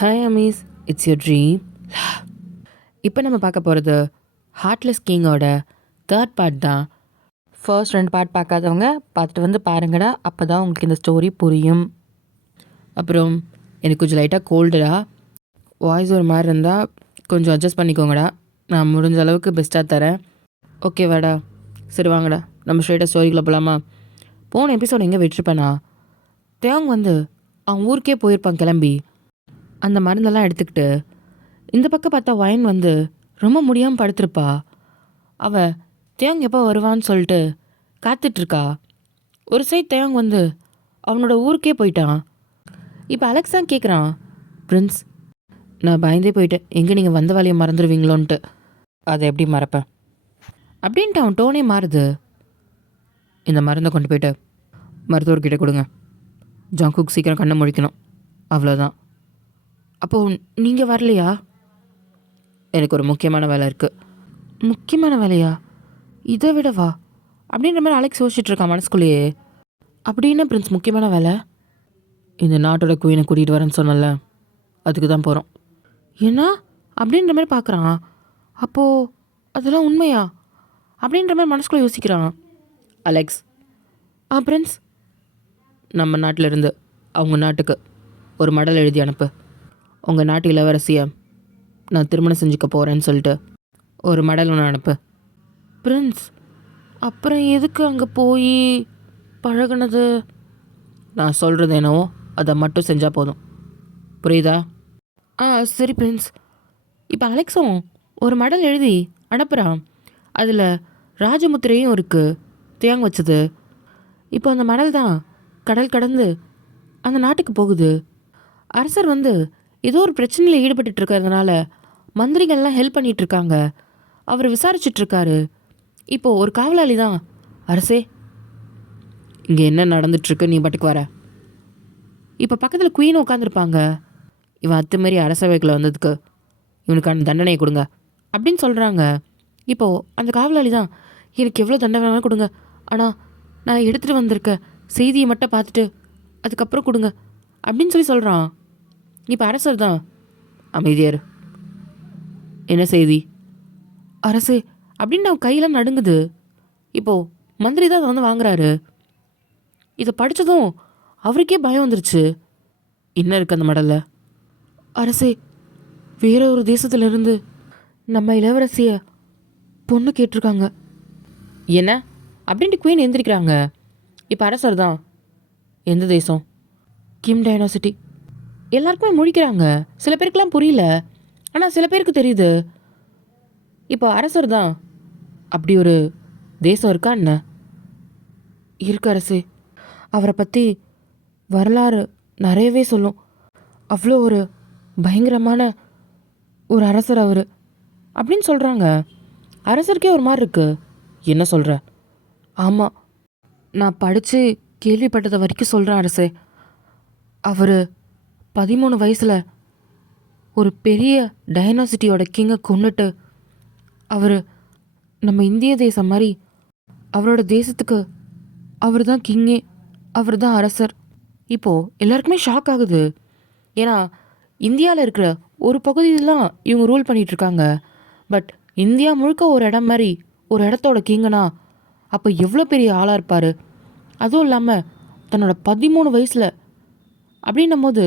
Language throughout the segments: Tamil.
ஹாய் அமீஸ், இட்ஸ் யுவர் ட்ரீம். இப்போ நம்ம பார்க்க போகிறது ஹார்ட்லெஸ் கிங்கோட தேர்ட் பார்ட் தான். ஃபர்ஸ்ட் 2 பார்ட் பார்க்காதவங்க பார்த்துட்டு வந்து பாருங்கடா, அப்போ தான் உங்களுக்கு இந்த ஸ்டோரி புரியும். அப்புறம் எனக்கு கொஞ்சம் லைட்டாக கோல்டுடா, வாய்ஸ் ஒரு மாதிரி இருந்தால் கொஞ்சம் அட்ஜஸ்ட் பண்ணிக்கோங்கடா. நான் முடிஞ்ச அளவுக்கு பெஸ்ட்டாக தரேன், ஓகேவாடா? சரி வாங்கடா, நம்ம ஸ்ட்ரைட்டாக ஸ்டோரிக்குள்ளே போகலாமா? போன எபிசோட் எங்கே விட்டுருப்பேனா, தேவங்க வந்து அவன் ஊருக்கே போயிருப்பான் கிளம்பி, அந்த மருந்தெல்லாம் எடுத்துக்கிட்டு. இந்த பக்கம் பார்த்தா வயன் வந்து ரொம்ப முடியாமல் படுத்திருப்பா. அவள் தேவங்க எப்போ வருவான்னு சொல்லிட்டு காத்துட்ருக்கா. ஒரு சைட் தேவங்க வந்து அவனோட ஊருக்கே போயிட்டான். இப்போ அலெக்ஸ் தான் கேட்குறான், பிரின்ஸ் நான் பயந்தே போயிட்டேன், எங்கே நீங்கள் வந்த வேலையை மறந்துடுவீங்களோன்ட்டு. அதை எப்படி மறப்பேன் அப்படின்ட்டு அவன் டோனே மாறுது. இந்த மருந்தை கொண்டு போயிட்டு மருத்துவர்கிட்ட கொடுங்க, ஜாங்குக் சீக்கிரம் கண்ணை முழிக்கணும், அவ்வளோதான். அப்போது நீங்கள் வரலையா? எனக்கு ஒரு முக்கியமான வேலை இருக்குது. முக்கியமான வேலையா? இதை விடவா? அப்படின்ற மாதிரி அலெக்ஸ் யோசிச்சுட்ருக்கான் மனசுக்குள்ளேயே. அப்படின்னா பிரின்ஸ் முக்கியமான வேலை? இந்த நாட்டோட குயினை கூட்டிகிட்டு வரேன்னு சொன்னல, அதுக்கு தான் போகிறோம். ஏன்னா அப்படின்ற மாதிரி பார்க்குறான். அப்போது அதெல்லாம் உண்மையா அப்படின்ற மாதிரி மனசுக்குள்ளே யோசிக்கிறான் அலெக்ஸ். பிரின்ஸ், நம்ம நாட்டில் இருந்து அவங்க நாட்டுக்கு ஒரு மடல் எழுதி அனுப்பு. உங்கள் நாட்டு இளவரசியை நான் திருமணம் செஞ்சுக்க போகிறேன்னு சொல்லிட்டு ஒரு மடல் ஒன்று அனுப்பு. பிரின்ஸ், அப்புறம் எதுக்கு அங்கே போய் பழகுனது? நான் சொல்கிறது என்னவோ அதை மட்டும் செஞ்சால் போதும், புரியுதா? சரி பிரின்ஸ். இப்போ அலெக்ஸும் ஒரு மடல் எழுதி அனுப்புகிறான். அதில் ராஜமுத்திரையும் இருக்குது, தேங்க வச்சது. இப்போ அந்த மடல் தான் கடல் கடந்து அந்த நாட்டுக்கு போகுது. அரசர் வந்து ஏதோ ஒரு பிரச்சனையில் ஈடுபட்டு இருக்கிறதுனால மந்திரிகள்லாம் ஹெல்ப் பண்ணிகிட்ருக்காங்க. அவர் விசாரிச்சிட்ருக்காரு. இப்போது ஒரு காவலாளி தான், அரசே இங்கே என்ன நடந்துட்டுருக்கு, நீ பாட்டுக்கு வர. இப்போ பக்கத்தில் குயின் உட்காந்துருப்பாங்க. இவன் அத்துமாரி அரசவைகளை வந்ததுக்கு இவனுக்கான தண்டனையை கொடுங்க அப்படின்னு சொல்கிறாங்க. இப்போது அந்த காவலாளி தான், எனக்கு எவ்வளோ தண்டனை வேணாலும் கொடுங்க, ஆனால் நான் எடுத்துகிட்டு வந்திருக்க செய்தியை மட்டும் பார்த்துட்டு அதுக்கப்புறம் கொடுங்க அப்படின்னு சொல்கிறான். இப்போ அரசர் தான், அமைதியார், என்ன செய்தி? அரசே அப்படின்னு அவன் கையில் நடுங்குது. இப்போது மந்திரி தான் அதை வந்து வாங்குறாரு. இதை படித்ததும் அவருக்கே பயம் வந்துருச்சு. என்ன இருக்குது அந்த மடலில்? அரசே, வேற ஒரு தேசத்துலேருந்து நம்ம இளவரசியை பொண்ணு கேட்டிருக்காங்க. என்ன அப்படின்ட்டு குயின் எந்திரிக்கிறாங்க. இப்போ அரசர் தான், எந்த தேசம்? கிம் டைனாசிட்டி. எல்லாருக்குமே முழிக்கிறாங்க. சில பேருக்குலாம் புரியல, ஆனால் சில பேருக்கு தெரியுது. இப்போ அரசர் தான், அப்படி ஒரு தேசம் இருக்கா என்ன? இருக்கு அரசே, அவரை பற்றி வரலாறு நிறையவே சொல்லும். அவ்வளோ ஒரு பயங்கரமான ஒரு அரசர் அவர் அப்படின்னு சொல்கிறாங்க. அரசருக்கே ஒரு மாதிரி இருக்கு. என்ன சொல்கிற? ஆமாம், நான் படித்து கேள்விப்பட்டதை வரைக்கும் சொல்கிறேன் அரசே. அவர் 13 வயசில் ஒரு பெரிய டைனாசிட்டியோட கிங்கை கொண்டுட்டு அவர் நம்ம இந்திய தேசம் மாதிரி அவரோட தேசத்துக்கு அவர் தான் கிங்கே, அவர் தான் அரசர். இப்போது எல்லாருக்குமே ஷாக் ஆகுது. ஏன்னா இந்தியாவில் இருக்கிற ஒரு பகுதியிலாம் இவங்க ரூல் பண்ணிகிட்ருக்காங்க. பட் இந்தியா முழுக்க ஒரு இடம் மாதிரி ஒரு இடத்தோட கிங்கனா அப்போ எவ்வளோ பெரிய ஆளாக இருப்பார். அதுவும் இல்லாமல் தன்னோட 13 வயசில் அப்படின்னும் போது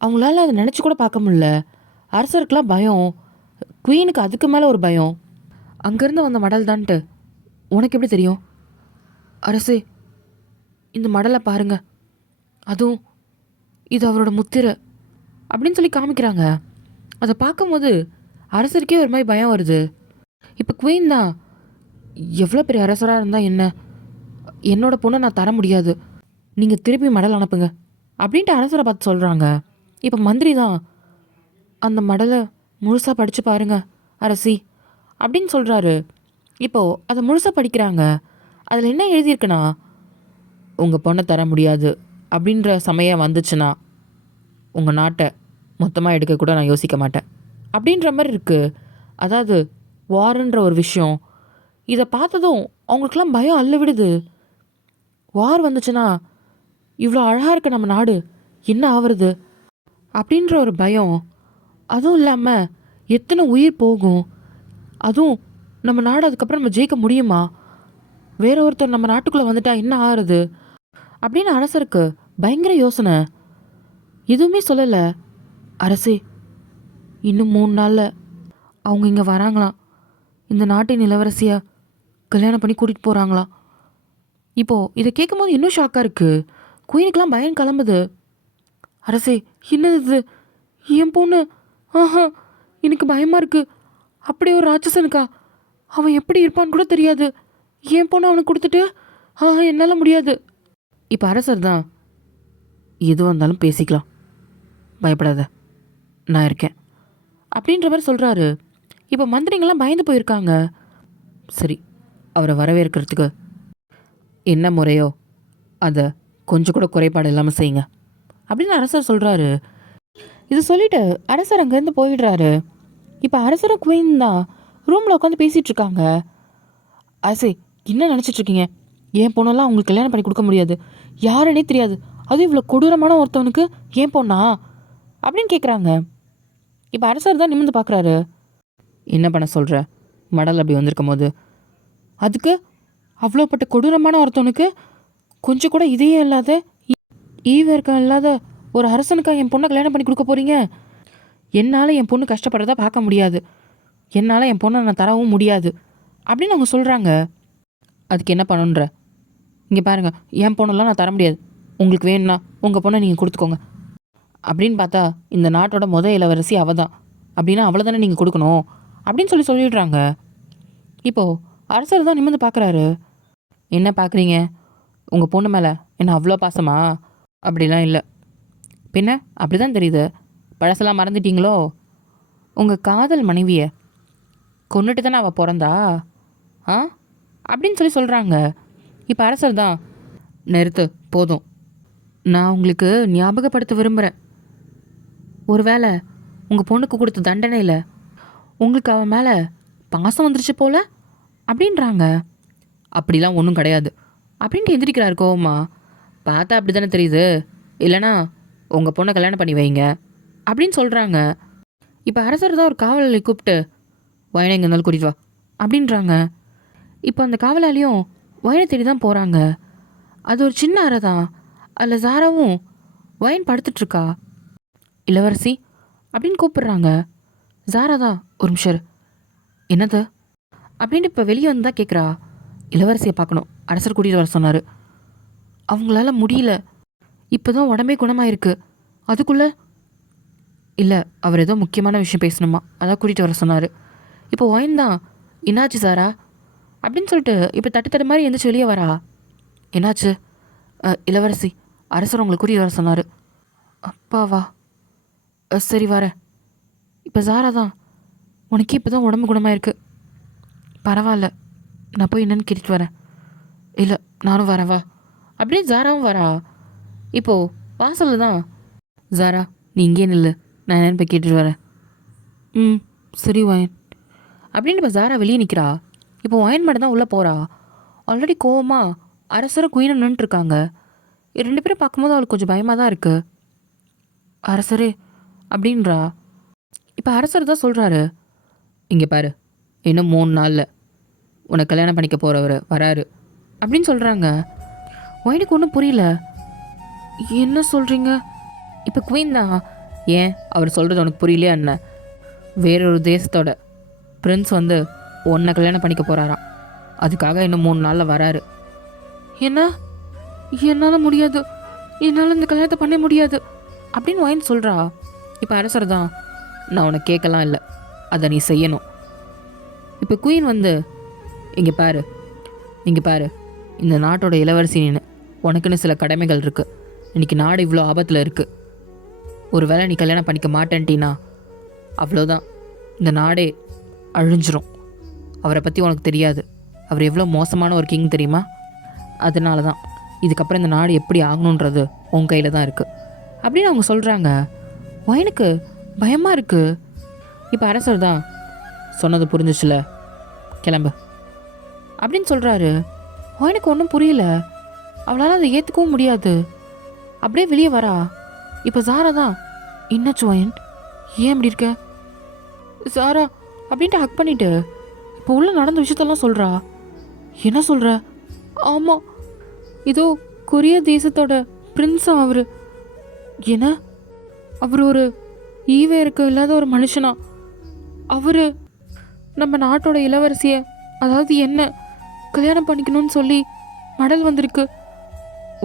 அவங்களால அதை நினச்சி கூட பார்க்க முடியல. அரசருக்கெலாம் பயம், குவீனுக்கு அதுக்கு மேலே ஒரு பயம். அங்கேருந்து வந்த மடல் தான்ட்டு உனக்கு எப்படி தெரியும்? அரசே, இந்த மடலை பாருங்க, அதுவும் இது அவரோட முத்திரை அப்படின்னு சொல்லி காமிக்கிறாங்க. அதை பார்க்கும்போது அரசருக்கே ஒரு மாதிரி பயம் வருது. இப்போ குவீன் தான், எவ்வளோ பெரிய அரசராக இருந்தால் என்ன, என்னோட பொண்ணை நான் தர முடியாது, நீங்கள் திருப்பி மடல் அனுப்புங்க அப்படின்ட்டு அரசரை பார்த்து சொல்கிறாங்க. இப்போ மந்திரி தான், அந்த மடலை முழுசாக படித்து பாருங்க அரசி அப்படின்னு சொல்கிறாரு. இப்போது அதை முழுசாக படிக்கிறாங்க. அதில் என்ன எழுதியிருக்குன்னா, உங்கள் பொண்ணை தர முடியாது அப்படின்ற சமயம் வந்துச்சுன்னா உங்கள் நாட்டை மொத்தமாக எடுக்கக்கூட நான் யோசிக்க மாட்டேன் அப்படின்ற மாதிரி இருக்குது. அதாவது வார்ன்ற ஒரு விஷயம். இதை பார்த்ததும் அவங்களுக்கெல்லாம் பயம் அள்ள விடுது. வார் வந்துச்சுன்னா இவ்வளோ அழகாக இருக்க நம்ம நாடு என்ன ஆவறது அப்படின்ற ஒரு பயம். அதுவும் இல்லாமல் எத்தனை உயிர் போகும், அதுவும் நம்ம நாடு அதுக்கப்புறம் நம்ம ஜெயிக்க முடியுமா, வேற ஒருத்தர் நம்ம நாட்டுக்குள்ளே வந்துட்டா என்ன ஆறுது அப்படின்னு அரசருக்கு பயங்கர யோசனை. எதுவுமே சொல்லலை. அரசே, இன்னும் 3 நாளில் அவங்க இங்கே வராங்களாம். இந்த நாட்டின் இளவரசியை கல்யாணம் பண்ணி கூட்டிகிட்டு போகிறாங்களாம். இப்போது இதை கேட்கும்போது இன்னும் ஷாக்காக இருக்குது. குயினுக்கெலாம் பயம் கிளம்புது. அரசே, என்னது இது, என் பொண்ணு? ஆஹா, எனக்கு பயமாக இருக்குது. அப்படி ஒரு ராட்சசனுக்கா? அவன் எப்படி இருப்பான்னு கூட தெரியாது. என் பொண்ணு அவனுக்கு கொடுத்துட்டு ஆஹா, என்னால் முடியாது. இப்போ அரசர் தான், எதுவாக இருந்தாலும் பேசிக்கலாம், பயப்படாத, நான் இருக்கேன் அப்படின்ற மாதிரி சொல்கிறாரு. இப்போ மந்திரிங்கள்லாம் பயந்து போயிருக்காங்க. சரி, அவரை வரவேற்கிறதுக்கு என்ன முறையோ அதை கொஞ்சம் கூட குறைபாடு இல்லாமல் செய்யுங்க அப்படின்னு அரசர் சொல்கிறாரு. இது சொல்லிவிட்டு அரசர் அங்கேருந்து போயிடுறாரு. இப்போ அரசரும் குயின் தான் ரூமில் உட்காந்து பேசிகிட்டு இருக்காங்க. அரசே, என்ன நினச்சிட்ருக்கீங்க? என் பொண்ணெல்லாம் அவங்களுக்கு கல்யாணம் பண்ணி கொடுக்க முடியாது, யாருன்னே தெரியாது, அதுவும் இவ்வளோ கொடூரமான ஒருத்தவனுக்கு ஏன் பொண்ணா அப்படின்னு கேட்குறாங்க. இப்போ அரசர் தான் நிமிர்ந்து பார்க்குறாரு. என்ன பண்ண சொல்கிற? மடல் அப்படி வந்திருக்கும் போது அதுக்கு அவ்வளோப்பட்ட கொடூரமான ஒருத்தவனுக்கு கொஞ்சம் கூட இதையே இல்லாத ஈவர்க்கம் இல்லாத ஒரு அரசனுக்காக என் பொண்ணை கல்யாணம் பண்ணி கொடுக்க போகிறீங்க? என்னால் என் பொண்ணு கஷ்டப்படுறதா பார்க்க முடியாது, என்னால் என் பொண்ணை நான் தரவும் முடியாது அப்படின்னு அவங்க சொல்கிறாங்க. அதுக்கு என்ன பண்ணணுன்ற? இங்கே பாருங்கள், என் பொண்ணெல்லாம் நான் தர முடியாது, உங்களுக்கு வேணும்னா உங்கள் பொண்ணை நீங்கள் கொடுத்துக்கோங்க அப்படின்னு பார்த்தா இந்த நாட்டோட இளவரசி அவள் தான், அப்படின்னா அவளை தானே நீங்கள் கொடுக்கணும் அப்படின்னு சொல்லிடுறாங்க. இப்போது அரசர் தான் நிமிர்ந்து பார்க்குறாரு. என்ன பார்க்குறீங்க? உங்கள் பொண்ணு மேலே என்ன அவ்வளோ பாசமா? அப்படிலாம் இல்லை. பின்ன அப்படி தான் தெரியுது. பழசெல்லாம் மறந்துட்டீங்களோ? உங்கள் காதல் மனைவியை கொன்னுட்டு தானே அவள் பிறந்தா ஆ அப்படின்னு சொல்கிறாங்க. இப்போ அரசர் தான், நிறுத்து, போதும், நான் உங்களுக்கு ஞாபகப்படுத்த விரும்புகிறேன். ஒருவேளை உங்கள் பொண்ணுக்கு கொடுத்த தண்டனையில் உங்களுக்கு அவன் மேலே பாசம் வந்துருச்சு போல அப்படின்றாங்க. அப்படிலாம் ஒன்றும் கிடையாது அப்படின்ட்டு எந்திரிக்கிறாரு கோவமா. பார்த்தா அப்படி தானே தெரியுது, இல்லைனா உங்கள் பொண்ணை கல்யாணம் பண்ணி வைங்க அப்படின்னு சொல்கிறாங்க. இப்போ அரசர் தான் ஒரு காவலாளி கூப்பிட்டு வயனை எங்கே இருந்தாலும் கூட்டிட்டு வா அப்படின்றாங்க. இப்போ அந்த காவலாளியும் வயனை தேடி தான் போகிறாங்க. அது ஒரு சின்ன அறை தான். அதில் ஜாராவும் வயன் படுத்துட்ருக்கா. இளவரசி அப்படின்னு கூப்பிடுறாங்க. ஜாரா தான், ஒரு நிமிஷம், என்னது அப்படின்ட்டு இப்போ வெளியே வந்து தான் கேட்குறா. இளவரசியை பார்க்கணும், அரசர் கூட்டிகிட்டு வர சொன்னார். அவங்களால முடியல, இப்போ தான் உடம்பே குணமாயிருக்கு, அதுக்குள்ளே இல்லை, அவர் ஏதோ முக்கியமான விஷயம் பேசணுமா, அதான் கூட்டிகிட்டு வர சொன்னார். இப்போ ஒயின் தான், என்னாச்சு சாரா அப்படின்னு சொல்லிட்டு இப்போ தட்டு மாதிரி எந்திரிச்சு வெளியே வரா. என்னாச்சு? இளவரசி, அரசர் உங்களை கூட்டிகிட்டு வர சொன்னார். அப்பாவா? சரி வரேன். இப்போ ஜாரா தான், உனக்கு இப்போ தான் உடம்பு குணமாயிருக்கு, பரவாயில்ல, நான் போய் என்னன்னு கேட்டுட்டு வரேன். இல்லை, நானும் வரேன் வா அப்படியே ஜாராவும் வரா. இப்போது வாசலில் தான், ஜாரா நீ இங்கே நில்லு, நான் என்னென்னு போய் கேட்டுட்டு வரேன். ம் சரி வயன் அப்படின்னு இப்போ ஜாரா வெளியே நிற்கிறா. இப்போ வயன் மட்டும் தான் உள்ளே போகிறா. ஆல்ரெடி கோவமாக அரசரும் குயினும் நின்றுட்டுருக்காங்க. 2 பேரும் பார்க்கும்போது அவளுக்கு கொஞ்சம் பயமாக தான் இருக்குது. அரசரே அப்படின்றா. இப்போ அரசர் தான் சொல்கிறாரு, இங்கே பாரு, இன்னும் 3 நாளில் உனக்கு கல்யாணம் பண்ணிக்க போகிறவர் வராரு அப்படின்னு சொல்கிறாங்க. ஒயினுக்கு ஒன்றும் புரியல, என்ன சொல்கிறீங்க? இப்போ குயின் தான், ஏன் அவர் சொல்கிறது உனக்கு புரியலையா என்ன? வேறொரு தேசத்தோட பிரின்ஸ் வந்து உன்னை கல்யாணம் பண்ணிக்க போகிறாராம், அதுக்காக இன்னும் 3 நாளில் வராரு. என்ன? என்னால் முடியாது, என்னால் இந்த கல்யாணத்தை பண்ண முடியாது அப்படின்னு ஒயின் சொல்கிறா. இப்போ அரசர் தான், நான் உனக்கு கேட்கலாம் இல்லை, அதை நீ செய்யணும். இப்போ குயின் வந்து, இங்கே பாரு, இந்த நாட்டோட இளவரசி நீனு, உனக்குன்னு சில கடமைகள் இருக்குது. இன்றைக்கி நாடு இவ்வளோ ஆபத்தில் இருக்குது. ஒரு வேளை நீ கல்யாணம் பண்ணிக்க மாட்டேன்ட்டினா அவ்வளோதான், இந்த நாடே அழிஞ்சிரும். அவரை பற்றி உனக்கு தெரியாது, அவர் எவ்வளோ மோசமான ஒரு கிங் தெரியுமா? அதனால தான் இதுக்கப்புறம் இந்த நாடு எப்படி ஆகணுன்றது உன் கையில் தான் இருக்குது அப்படின்னு அவங்க சொல்கிறாங்க. ஒயனுக்கு பயமாக இருக்குது. இப்போ அரசர் தான், சொன்னது புரிஞ்சிச்சுல, கிளம்பு அப்படின்னு சொல்கிறாரு. ஒயனுக்கு ஒன்றும் புரியல, அவளால் அதை ஏற்றுக்கவும் முடியாது. அப்படியே வெளியே வரா. இப்போ ஜாரா தான், என்னாச்சு ஒயின்? ஏன் இப்படி இருக்க சாரா? அப்படின்ட்டு ஹக் பண்ணிட்டு இப்போ உள்ள நடந்த விஷயத்தெல்லாம் சொல்கிறா. என்ன சொல்கிற? ஆமாம், இதோ கொரிய தேசத்தோட பிரின்ஸா அவர். என்ன? அவர் ஒரு ஈவே இருக்க இல்லாத ஒரு மனுஷனா? அவர் நம்ம நாட்டோட இளவரசியை, அதாவது என்ன, கல்யாணம் பண்ணிக்கணும்னு சொல்லி மடல் வந்திருக்கு.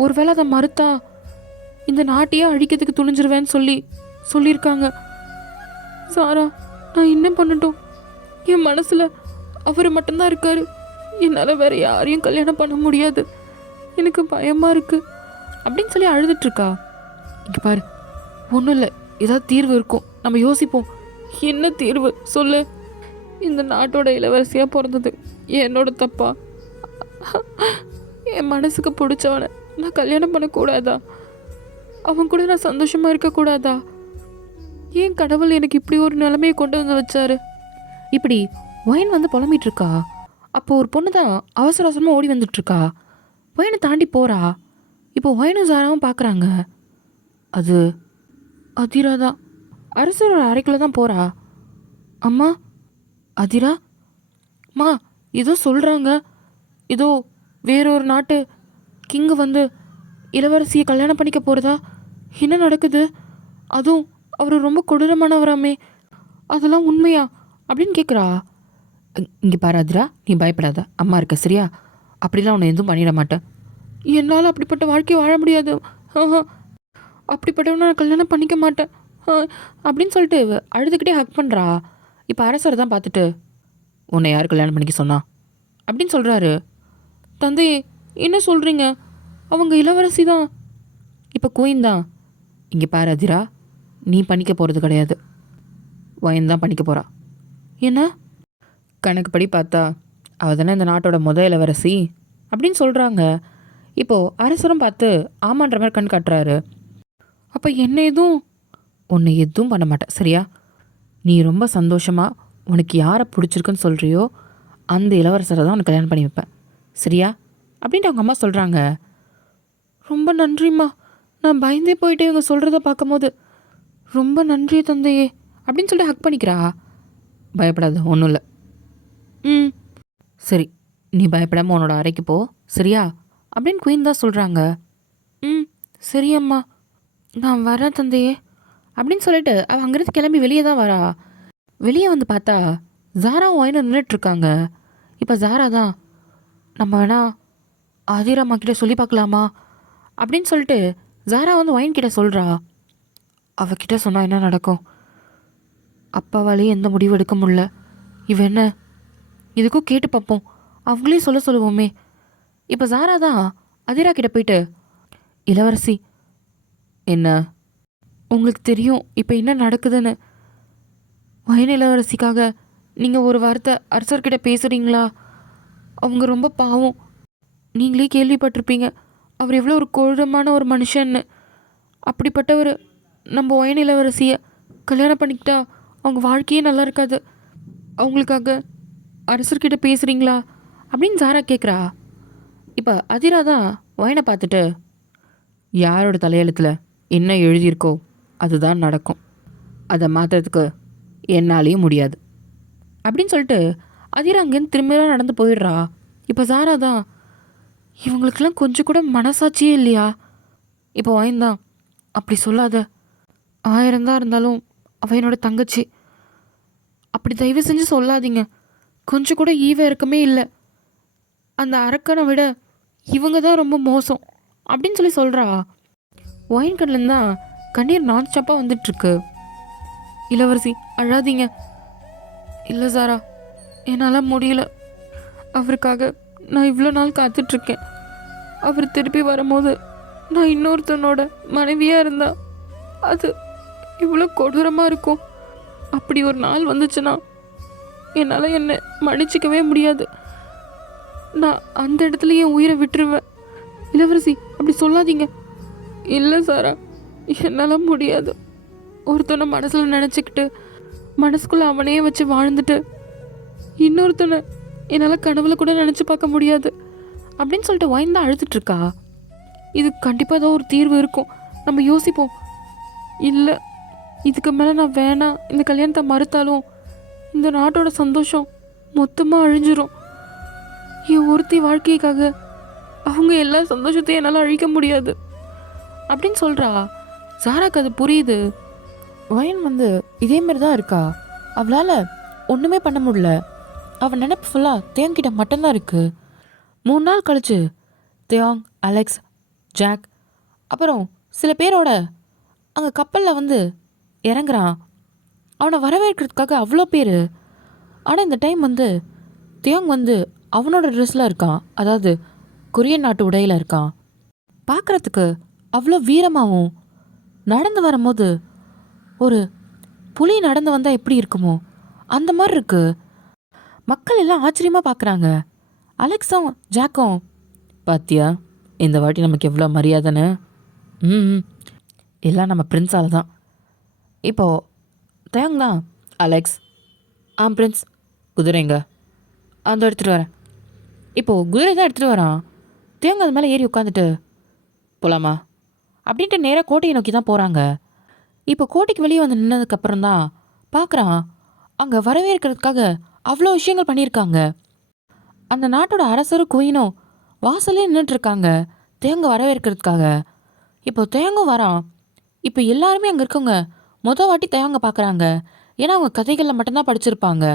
ஒருவேளை அதை மறுத்தா இந்த நாட்டையே அழிக்கிறதுக்கு துணிஞ்சிருவேன்னு சொல்லியிருக்காங்க. சாரா, நான் என்ன பண்ணட்டும்? என் மனசில் அவர் மட்டும்தான் இருக்காரு. என்னால் வேற யாரையும் கல்யாணம் பண்ண முடியாது. எனக்கு பயமாக இருக்கு அப்படின்னு சொல்லி அழுதுட்ருக்கா. இங்கே பாரு, ஒன்றும் இல்லை, ஏதாவது தீர்வு இருக்கும், நம்ம யோசிப்போம். என்ன தீர்வு சொல்லு? இந்த நாட்டோட இளவரசியாக பிறந்தது என்னோட தப்பா? என் மனசுக்கு பிடிச்சவனை நான் கல்யாணம் பண்ணக்கூடாதா? அவன் கூட நான் சந்தோஷமாக இருக்கக்கூடாதா? ஏன் கடவுள் எனக்கு இப்படி ஒரு நிலைமையை கொண்டு வந்து வச்சாரு? இப்படி ஒயின் வந்து புலம்பிட்டு இருக்கா. அப்போ ஒரு பொண்ணு தான் அவசர அவசரமாக ஓடி வந்துட்டுருக்கா. ஒயினை தாண்டி போகிறா. இப்போ ஒயினும் சாராவும் பார்க்குறாங்க. அது அதிரா தான். அரசரோட அறைக்குள்ளே தான் போகிறா. அம்மா, அதிரா மா, ஏதோ சொல்கிறாங்க. ஏதோ வேறொரு நாட்டு கிங்கு வந்து இளவரசியை கல்யாணம் பண்ணிக்க போகிறதா. என்ன நடக்குது? அதுவும் அவர் ரொம்ப கொடூரமானவராமே, அதெல்லாம் உண்மையா அப்படின்னு கேட்குறா. இங்கே பாரு அதிரா, நீ பயப்படாத, அம்மா இருக்க சரியா? அப்படிலாம் உன்னை எதுவும் பண்ணிட மாட்டேன். என்னால் அப்படிப்பட்ட வாழ்க்கையை வாழ முடியாது. அப்படிப்பட்டவனை நான் கல்யாணம் பண்ணிக்க மாட்டேன் அப்படின்னு சொல்லிட்டு அழுதுகிட்டே ஹக் பண்ணுறா. இப்போ அரசரை தான் பார்த்துட்டு, உன்னை யார் கல்யாணம் பண்ணிக்க சொன்னா அப்படின்னு சொல்கிறாரு. தந்தையே, என்ன சொல்கிறீங்க? அவங்க இளவரசி தான். இப்போ குயின் தான். இங்கே பாரு அதிரா, நீ பண்ணிக்க போகிறது கிடையாது, வயன் தான் பண்ணிக்க போகிறா. என்ன? கணக்குப்படி பார்த்தா அவள் தானே இந்த நாட்டோட இளவரசி அப்படின்னு சொல்கிறாங்க. இப்போது அரசரும் பார்த்து ஆமான்ற மாதிரி கண் காட்டுறாரு. அப்போ என்ன உன்னை எதுவும் பண்ண மாட்டேன் சரியா? நீ ரொம்ப சந்தோஷமாக உனக்கு யாரை பிடிச்சிருக்குன்னு சொல்கிறியோ அந்த இளவரசரை தான் உனக்கு கல்யாணம் பண்ணி வைப்பேன் சரியா அப்படின்ட்டு அவங்க அம்மா சொல்கிறாங்க. ரொம்ப நன்றிம்மா, நான் பயந்தே போயிட்டு இவங்க சொல்கிறத பார்க்கும்போது. ரொம்ப நன்றி தந்தையே அப்படின்னு சொல்லிட்டு ஹக் பண்ணிக்கிறா. பயப்படாத, ஒன்றும் இல்லை. சரி, நீ பயப்படாமல் உன்னோட அறைக்கு போ சரியா அப்படின்னு குயின் தான் சொல்கிறாங்க. சரி அம்மா, நான் வரேன் தந்தையே அப்படின்னு சொல்லிட்டு அவள் அங்கேருந்து கிளம்பி வெளியே தான் வரா. வெளியே வந்து பார்த்தா ஜாரா ஒயினும் நின்றுட்டுருக்காங்க. இப்போ ஜாரா தான், நம்ம வேணா ஆதிராம்மா கிட்ட சொல்லி பார்க்கலாமா அப்படின்னு சொல்லிட்டு ஜாரா வந்து ஒயின் கிட்ட சொல்கிறா. அவகிட்ட சொன்னால் என்ன நடக்கும்? அப்பாவாலே எந்த முடிவு எடுக்க முடியல. இவ என்ன, இதுக்கும் கேட்டு பார்ப்போம், அவங்களே சொல்லுவோமே. இப்போ ஜாரா தான் அதிரா கிட்ட போயிட்டு, இளவரசி, என்ன உங்களுக்கு தெரியும் இப்போ என்ன நடக்குதுன்னு? ஒயின் இளவரசிக்காக நீங்கள் ஒரு வார்த்தை அரசர்கிட்ட பேசுகிறீங்களா? அவங்க ரொம்ப பாவம். நீங்களே கேள்விப்பட்டிருப்பீங்க அவர் எவ்வளோ ஒரு கொடூரமான ஒரு மனுஷன்னு. அப்படிப்பட்டவர் நம்ம ஒயின் இளவரசியை கல்யாணம் பண்ணிக்கிட்டா அவங்க வாழ்க்கையே நல்லா இருக்காது. அவங்களுக்காக அரசர்கிட்ட பேசுகிறீங்களா அப்படின்னு ஜாரா கேட்குறா. இப்போ அதிரா தான் ஒயினை பார்த்துட்டு, யாரோட தலையெழுத்தில் என்ன எழுதியிருக்கோ அதுதான் நடக்கும், அதை மாற்றுறதுக்கு என்னாலேயும் முடியாது அப்படின்னு சொல்லிட்டு அதிரா அங்கேருந்து திரும்பிலாம் நடந்து போயிடுறா. இப்போ ஜாரா தான், இவங்களுக்கெல்லாம் கொஞ்சம் கூட மனசாட்சியே இல்லையா? இப்போ ஒயின் தான், அப்படி சொல்லாத, 1000 தான் இருந்தாலும் அவ என்னோட தங்கச்சி, அப்படி தயவு செஞ்சு சொல்லாதீங்க. கொஞ்சம் கூட ஈவ இருக்கமே இல்லை. அந்த அரக்கனை விட இவங்க தான் ரொம்ப மோசம் அப்படின்னு சொல்லி சொல்கிறா. ஒயின் கண்ணில் தான் கண்ணீர் நான் ஸ்டாப்பாக வந்துட்டுருக்கு. இளவரசி அழாதீங்க. இல்லை சாரா, என்னால் முடியல. அவருக்காக நான் இவ்வளோ நாள் காத்துட்ருக்கேன். அவர் திருப்பி வரும்போது நான் இன்னொருத்தனோட மனைவியாக இருந்தா அது இவ்வளோ கொடூரமாக இருக்கும். அப்படி ஒரு நாள் வந்துச்சுன்னா என்னால் என்னை மன்னிச்சிக்கவே முடியாது. நான் அந்த இடத்துல என் உயிரை விட்டுருவேன். இளவரசி அப்படி சொல்லாதீங்க. இல்லை சாரா, என்னால் முடியாது. ஒருத்தனை மனசில் நினச்சிக்கிட்டு மனசுக்குள்ளே அவனையே வச்சு வாழ்ந்துட்டு இன்னொருத்தனை என்னால் கனவுல கூட நினச்சி பார்க்க முடியாது அப்படின்னு சொல்லிட்டு ஒயின் தான் அழுதுட்ருக்கா. இது கண்டிப்பாக ஏதோ ஒரு தீர்வு இருக்கும், நம்ம யோசிப்போம். இல்லை, இதுக்கு மேலே நான் வேணாம் இந்த கல்யாணத்தை மறுத்தாலும் இந்த நாட்டோட சந்தோஷம் மொத்தமாக அழிஞ்சிரும். என் ஒருத்தி வாழ்க்கைக்காக அவங்க எல்லா சந்தோஷத்தையும் என்னால் அழிக்க முடியாது அப்படின்னு சொல்கிறா. சாராக்கு அது புரியுது. வயன் வந்து இதேமாரி தான் இருக்கா. அவளால் ஒன்றுமே பண்ண முடியல. அவன் நினைப்பு ஃபுல்லாக தேங்கிட்ட மட்டும்தான் இருக்குது. 3 நாள் கழிச்சு தியாங், அலெக்ஸ், ஜாக் அப்புறம் சில பேரோட அங்கே கப்பலில் வந்து இறங்குறான். அவனை வரவேற்கிறதுக்காக அவ்வளோ பேர். ஆனால் இந்த டைம் வந்து தியாங் வந்து அவனோட ட்ரெஸ்ஸில் இருக்கான். அதாவது கொரியன் நாட்டு உடையில் இருக்கான். பார்க்குறதுக்கு அவ்வளோ வீரமாகவும் நடந்து வரும்போது ஒரு புலி நடந்து வந்தால் எப்படி இருக்குமோ அந்த மாதிரி இருக்கு. மக்கள் எல்லாம் ஆச்சரியமாக பார்க்குறாங்க. அலெக்ஸும் ஜாக்கும், பாத்தியா இந்த வாட்டி நமக்கு எவ்வளோ மரியாதைன்னு. எல்லாம் நம்ம பிரின்ஸால் தான். இப்போது தேங் தான், அலெக்ஸ் பிரின்ஸ் குதிரைங்க அந்த எடுத்துகிட்டு வரேன். இப்போது குதிரை தான் எடுத்துகிட்டு வரான். தேங்க அது மேலே ஏறி உட்காந்துட்டு போகலாமா அப்படின்ட்டு நேராக கோட்டையை நோக்கி தான் போகிறாங்க. இப்போ கோட்டைக்கு வெளியே வந்து நின்னதுக்கப்புறம் தான் பார்க்குறான், அங்கே வரவேற்கிறதுக்காக அவ்வளோ விஷயங்கள் பண்ணியிருக்காங்க. அந்த நாட்டோட அரசரும் குயினும் வாசலே நின்றுட்டுருக்காங்க தேங்க வரவேற்கிறதுக்காக. இப்போ தேங்கும் வரான். இப்போ எல்லாருமே அங்கே இருக்கவங்க வாட்டி தேங்க பார்க்குறாங்க. ஏன்னா அவங்க கதைகளில் மட்டும்தான் படிச்சிருப்பாங்க.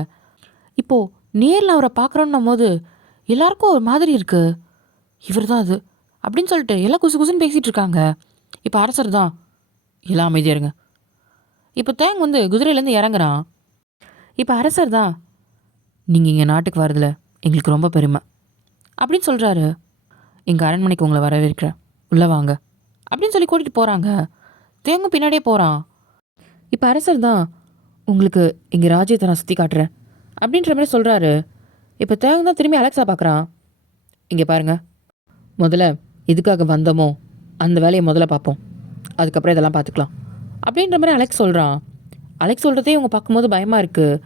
இப்போது நேரில் அவரை பார்க்குறோன்னும் போது எல்லாருக்கும் ஒரு மாதிரி இருக்குது. இவர் தான் அது அப்படின்னு சொல்லிட்டு எல்லாம் குசு குசுன்னு பேசிகிட்டு இருக்காங்க. இப்போ அரசர் தான், எல்லாம் அமைதியாக இருங்க. இப்போ தேங் வந்து குதிரையிலேருந்து இறங்குறான். இப்போ அரசர் தான், நீங்கள் இங்கே நாட்டுக்கு வரதில் எங்களுக்கு ரொம்ப பெருமை அப்படின்னு சொல்கிறாரு. எங்கள் அரண்மனைக்கு உங்களை வரவேற்கிறேன், உள்ளே வாங்க அப்படின்னு சொல்லி கூட்டிகிட்டு போகிறாங்க. தேங்கும் பின்னாடியே போகிறான். இப்போ அரசர் தான், உங்களுக்கு எங்கள் ராஜ்யத்தை நான் சுற்றி காட்டுறேன் அப்படின்ற மாதிரி சொல்கிறாரு. இப்போ தேங்க தான் திரும்பி அலெக்ஸா பார்க்குறான். இங்கே பாருங்கள், முதல்ல எதுக்காக வந்தோமோ அந்த வேலையை முதல்ல பார்ப்போம், அதுக்கப்புறம் இதெல்லாம் பார்த்துக்கலாம் அப்படின்ற மாதிரி அலெக்ஸ் சொல்கிறான். அலெக்ஸ் சொல்கிறதே இவங்க பார்க்கும்போது பயமாக இருக்குது.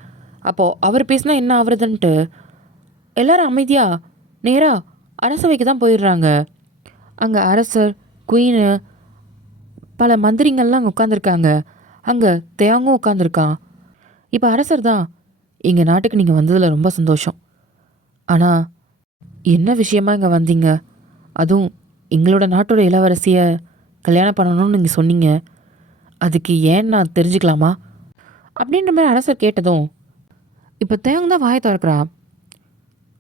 அப்போது அவர் பேசினா என்ன ஆகுறதுன்ட்டு எல்லாரும் அமைதியாக நேராக அரசவைக்கு தான் போயிடுறாங்க. அங்கே அரசர், குயினு, பல மந்திரிங்கள்லாம் அங்கே உட்காந்துருக்காங்க. அங்கே தேங்கும் உட்காந்துருக்கான். இப்போ அரசர் தான், எங்கள் நாட்டுக்கு நீங்கள் வந்ததில் ரொம்ப சந்தோஷம். ஆனால் என்ன விஷயமா இங்கே வந்தீங்க? அதுவும் எங்களோட நாட்டோட இளவரசியை கல்யாணம் பண்ணணும்னு நீங்கள் சொன்னீங்க, அதுக்கு ஏன் நான் தெரிஞ்சுக்கலாமா அப்படின்ற மாதிரி அரசர் கேட்டதும் இப்போ தேங்க தான் வாயை திறக்கிறா.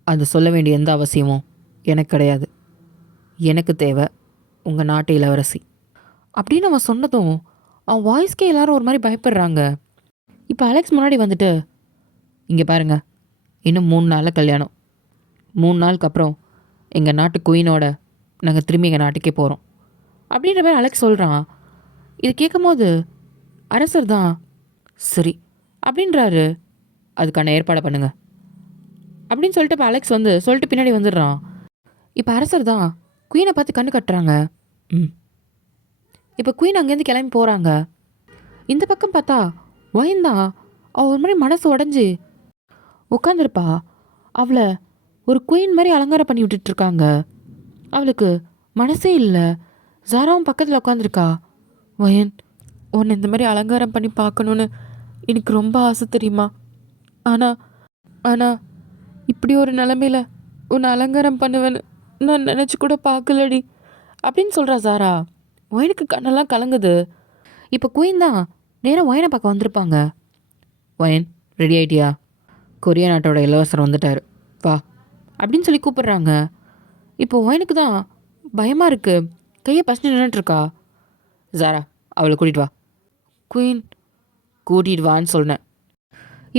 அது சொல்ல வேண்டிய எந்த அவசியமும் எனக்கு கிடையாது. எனக்கு தேவை உங்கள் நாட்டு இளவரசி அப்படின்னு அவன் சொன்னதும் அவன் வாய்ஸ்க்கே எல்லாரும் ஒரு மாதிரி பயப்படுறாங்க. இப்போ அலெக்ஸ் முன்னாடி வந்துட்டு, இங்கே பாருங்க, இன்னும் 3 நாளில் கல்யாணம். 3 நாளுக்கு அப்புறம் எங்கள் நாட்டு குயினோட நாங்கள் திரும்பி எங்கள் நாட்டுக்கே போகிறோம் அப்படின்ற மாதிரி அலெக்ஸ் சொல்கிறான். இது கேட்கும் போது அரசர் தான், சரி அப்படின்றாரு, அதுக்கான ஏற்பாடை பண்ணுங்க அப்படின்னு சொல்லிட்டு இப்போ அலெக்ஸ் வந்து சொல்லிட்டு பின்னாடி வந்துடுறான். இப்போ அரசர் தான் குயினை பார்த்து கண்ணு கட்டுறாங்க. இப்போ குயின் அங்கேருந்து கிளம்பி போகிறாங்க. இந்த பக்கம் பார்த்தா வயந்தான் அவள் ஒரு மாதிரி மனசு உடஞ்சி உட்காந்துருப்பா. அவளை ஒரு குயின் மாதிரி அலங்காரம் பண்ணி விட்டுட்ருக்காங்க. அவளுக்கு மனசே இல்லை. ஜாராவும் பக்கத்தில் உட்காந்துருக்கா. வயன், உன்னை இந்த மாதிரி அலங்காரம் பண்ணி பார்க்கணுன்னு எனக்கு ரொம்ப ஆசை தெரியுமா? ஆனால் இப்படி ஒரு நிலமையில உன்னை அலங்காரம் பண்ணுவேன்னு நான் நினச்சி கூட பார்க்கலடி அப்படின்னு சொல்கிறா ஜாரா. ஒயனுக்கு கண்ணெல்லாம் கலங்குது. இப்போ குயின் தான் நேராக ஒயனை பார்க்க வந்திருப்பாங்க. Wine, ready ஆகிட்டியா? கொரியா நாட்டோட இளவரசர் வந்துட்டார், வா அப்படின்னு சொல்லி கூப்பிடுறாங்க. இப்போ ஒயனுக்கு தான் பயமாக இருக்குது. கையை பசிட்டு நின்றுட்டுருக்கா. ஜாரா, அவளை கூட்டிகிட்டு வா. குயின், கூட்டிகிட்டு வான்னு சொன்னேன்.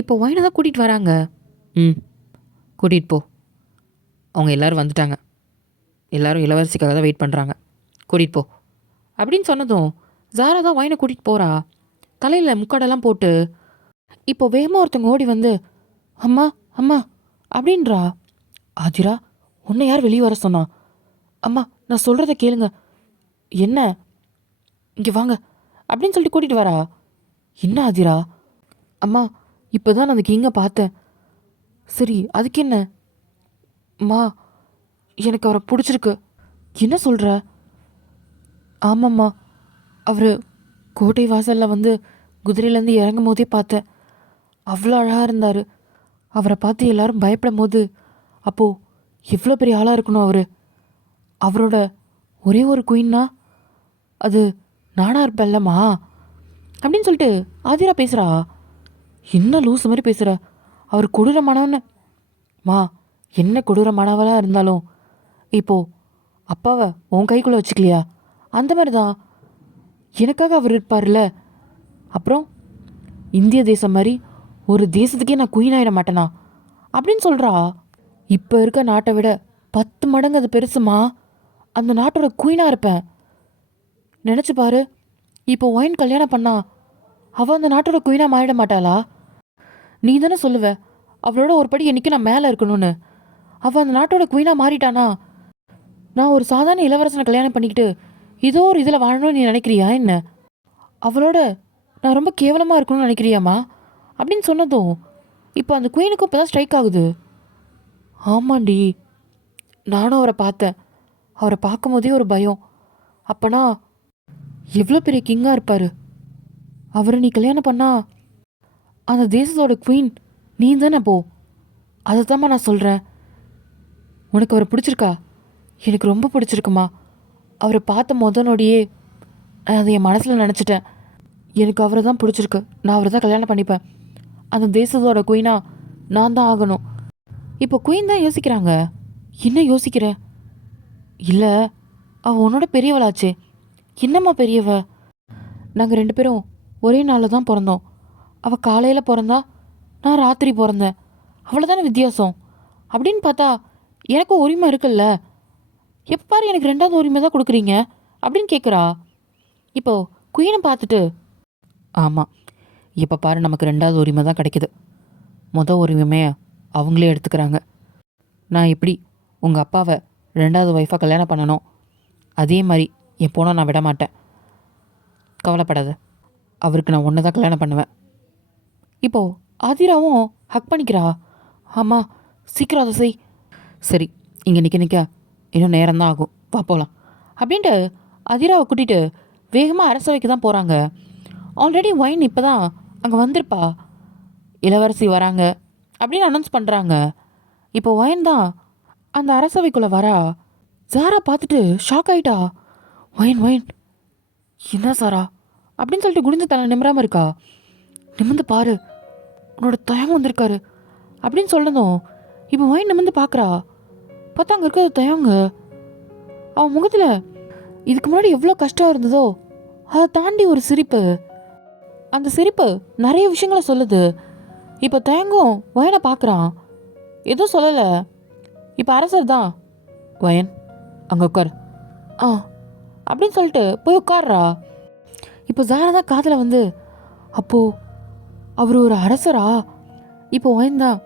இப்போ ஒயனை தான் கூட்டிகிட்டு வராங்க. கூட்டிகிட்டு போ. அவங்க எல்லோரும் வந்துட்டாங்க, எல்லோரும் இளவரசிக்காக தான் வெயிட் பண்ணுறாங்க, கூட்டிகிட்டு போ அப்படின்னு சொன்னதும் ஜாரா தான் ஒயனை கூட்டிகிட்டு போகிறா. தலையில் முக்காடெல்லாம் போட்டு. இப்போ வேகமாக ஒருத்தவங்க ஓடி வந்து, அம்மா அம்மா அப்படின்றா. ஆதிரா, உன்னை யார் வெளியே வர சொன்னா? அம்மா, நான் சொல்கிறத கேளுங்க. என்ன, இங்கே வாங்க அப்படின்னு சொல்லிட்டு கூட்டிகிட்டு வரா. என்ன ஆதிரா? அம்மா, இப்போ தான் நான் அந்த கிங்கை பார்த்தேன். சரி, அதுக்கு என்ன? அம்மா, எனக்கு அவரை பிடிச்சிருக்கு. என்ன சொல்கிற? ஆமாம்மா, அவர் கோட்டை வாசலில் வந்து குதிரையிலேருந்து இறங்கும் போதே பார்த்தேன். அவ்வளோ அழகாக இருந்தார். அவரை பார்த்து எல்லாரும் பயப்படும் போது அப்போது எவ்வளோ பெரிய ஆளாக இருக்கணும் அவர். அவரோட ஒரே ஒரு குயின்னா அது நானாக இருப்பேன்லம்மா அப்படின்னு சொல்லிட்டு ஆதிரா பேசுகிறா. என்ன லூஸ் மாதிரி பேசுகிற? அவர் கொடூரமானவன்னு. மா, என்ன கொடூரமானவளாக இருந்தாலும் இப்போது அப்பாவை உன் கைக்குள்ளே வச்சுக்கலையா? அந்த மாதிரி தான் எனக்காக அவர் இருப்பார்ல. அப்புறம் இந்திய தேசம் மாதிரி ஒரு தேசத்துக்கே நான் குயின் ஆகிட மாட்டேனா அப்படின்னு சொல்கிறா. இப்போ இருக்க நாட்டை விட 10 மடங்கு அது பெருசுமா. அந்த நாட்டோட குயினாக இருப்பேன். நினச்சி பாரு, இப்போ ஒயின் கல்யாணம் பண்ணா அவள் அந்த நாட்டோட குயினாக மாறிட மாட்டாளா? நீ தானே சொல்லுவ அவளோட ஒரு படி என்னைக்கு நான் மேலே இருக்கணும்னு. அவள் அந்த நாட்டோட குயினாக மாறிட்டானா நான் ஒரு சாதாரண இளவரசனை கல்யாணம் பண்ணிக்கிட்டு ஏதோ ஒரு இதில் வாழணும்னு நீ நினைக்கிறியா என்ன? அவளோட நான் ரொம்ப கேவலமாக இருக்கணும்னு நினைக்கிறியாம்மா அப்படின்னு சொன்னதும் இப்போ அந்த குயினுக்கும் இப்போ தான் ஸ்ட்ரைக் ஆகுது. ஆமாண்டி, நானும் அவரை பார்த்தேன். அவரை பார்க்கும் போதே ஒரு பயம். அப்போனா எவ்வளோ பெரிய கிங்காக இருப்பார். அவரை நீ கல்யாணம் பண்ணா அந்த தேசத்தோட குயின் நீ தானே போ. அதை தாம்மா நான் சொல்கிறேன். உனக்கு அவரை பிடிச்சிருக்கா? எனக்கு ரொம்ப பிடிச்சிருக்குமா. அவரை பார்த்த நொடியே அதை என் மனசில் நினச்சிட்டேன். எனக்கு அவரை தான் பிடிச்சிருக்கு. நான் அவரை தான் கல்யாணம் பண்ணிப்பேன். அந்த தேசத்தோட குயினா நான் தான் ஆகணும். இப்போ குயின் தான் யோசிக்கிறாங்க. என்ன யோசிக்கிற? இல்லை, அவள் உன்னோட பெரியவளாச்சே. என்னம்மா பெரியவ? நாங்கள் 2 பேரும் ஒரே நாளில் தான் பிறந்தோம். அவள் காலையில் பிறந்தா, நான் ராத்திரி பிறந்தேன். அவ்வளோதானே வித்தியாசம். அப்படின்னு பார்த்தா எனக்கும் உரிமை இருக்குல்ல. எப்போ பாரு எனக்கு 2வது உரிமை தான் கொடுக்குறீங்க அப்படின்னு கேட்குறா. இப்போது குயினை பார்த்துட்டு, ஆமாம், இப்போ பாரு நமக்கு 2வது உரிமை தான் கிடைக்குது. உரிமையுமே அவங்களே எடுத்துக்கிறாங்க. நான் எப்படி உங்கள் அப்பாவை 2வது ஒய்ஃபாக கல்யாணம் பண்ணணும், அதே மாதிரி என் பொண்ணை நான் விட மாட்டேன். கவலைப்படாத, அவருக்கு நான் ஒன்று தான் கல்யாணம் பண்ணுவேன். இப்போது ஆதிராவும் ஹக் பண்ணிக்கிறா. ஆமாம், சீக்கிரம் அதை செய். சரி, இங்கே நிற்க இன்னும் நேரம்தான் ஆகும், வா போகலாம் அப்படின்ட்டு அதிராவை கூட்டிகிட்டு வேகமாக அரசவைக்கு தான் போகிறாங்க. ஆல்ரெடி ஒயின் இப்போ தான் அங்கே வந்திருப்பா. இளவரசி வராங்க அப்படின்னு அனௌன்ஸ் பண்ணுறாங்க. இப்போ ஒயின் தான் அந்த அரசவைக்குள்ளே வரா. சாரா பார்த்துட்டு ஷாக் ஆகிட்டா. ஒயின் ஒயின் என்ன சாரா அப்படின்னு சொல்லிட்டு குடிஞ்ச தலை நிமிராமல் இருக்கா. நிமிந்து பாரு, உன்னோட தயங்கம் வந்திருக்காரு அப்படின்னு சொல்லணும். இப்போ ஒயின் நிமிந்து பார்க்குறா. பார்த்தா அங்கே இருக்கிறது தயங்க. அவன் முகத்தில் இதுக்கு முன்னாடி எவ்வளோ கஷ்டம் இருந்ததோ அதை தாண்டி ஒரு சிரிப்பு. அந்த சிரிப்பு நிறைய விஷயங்களை சொல்லுது. இப்போ தயங்கும் வயனை பார்க்குறான். எதுவும் சொல்லலை. இப்போ அரசர் தான், வயன் அங்கே உட்கார் அப்படின்னு சொல்லிட்டு போய் உட்கார்றா. இப்போ ஜாரா தான் காதில் வந்து, அப்போது அவர் ஒரு அரசரா? இப்போ வயன் தான்,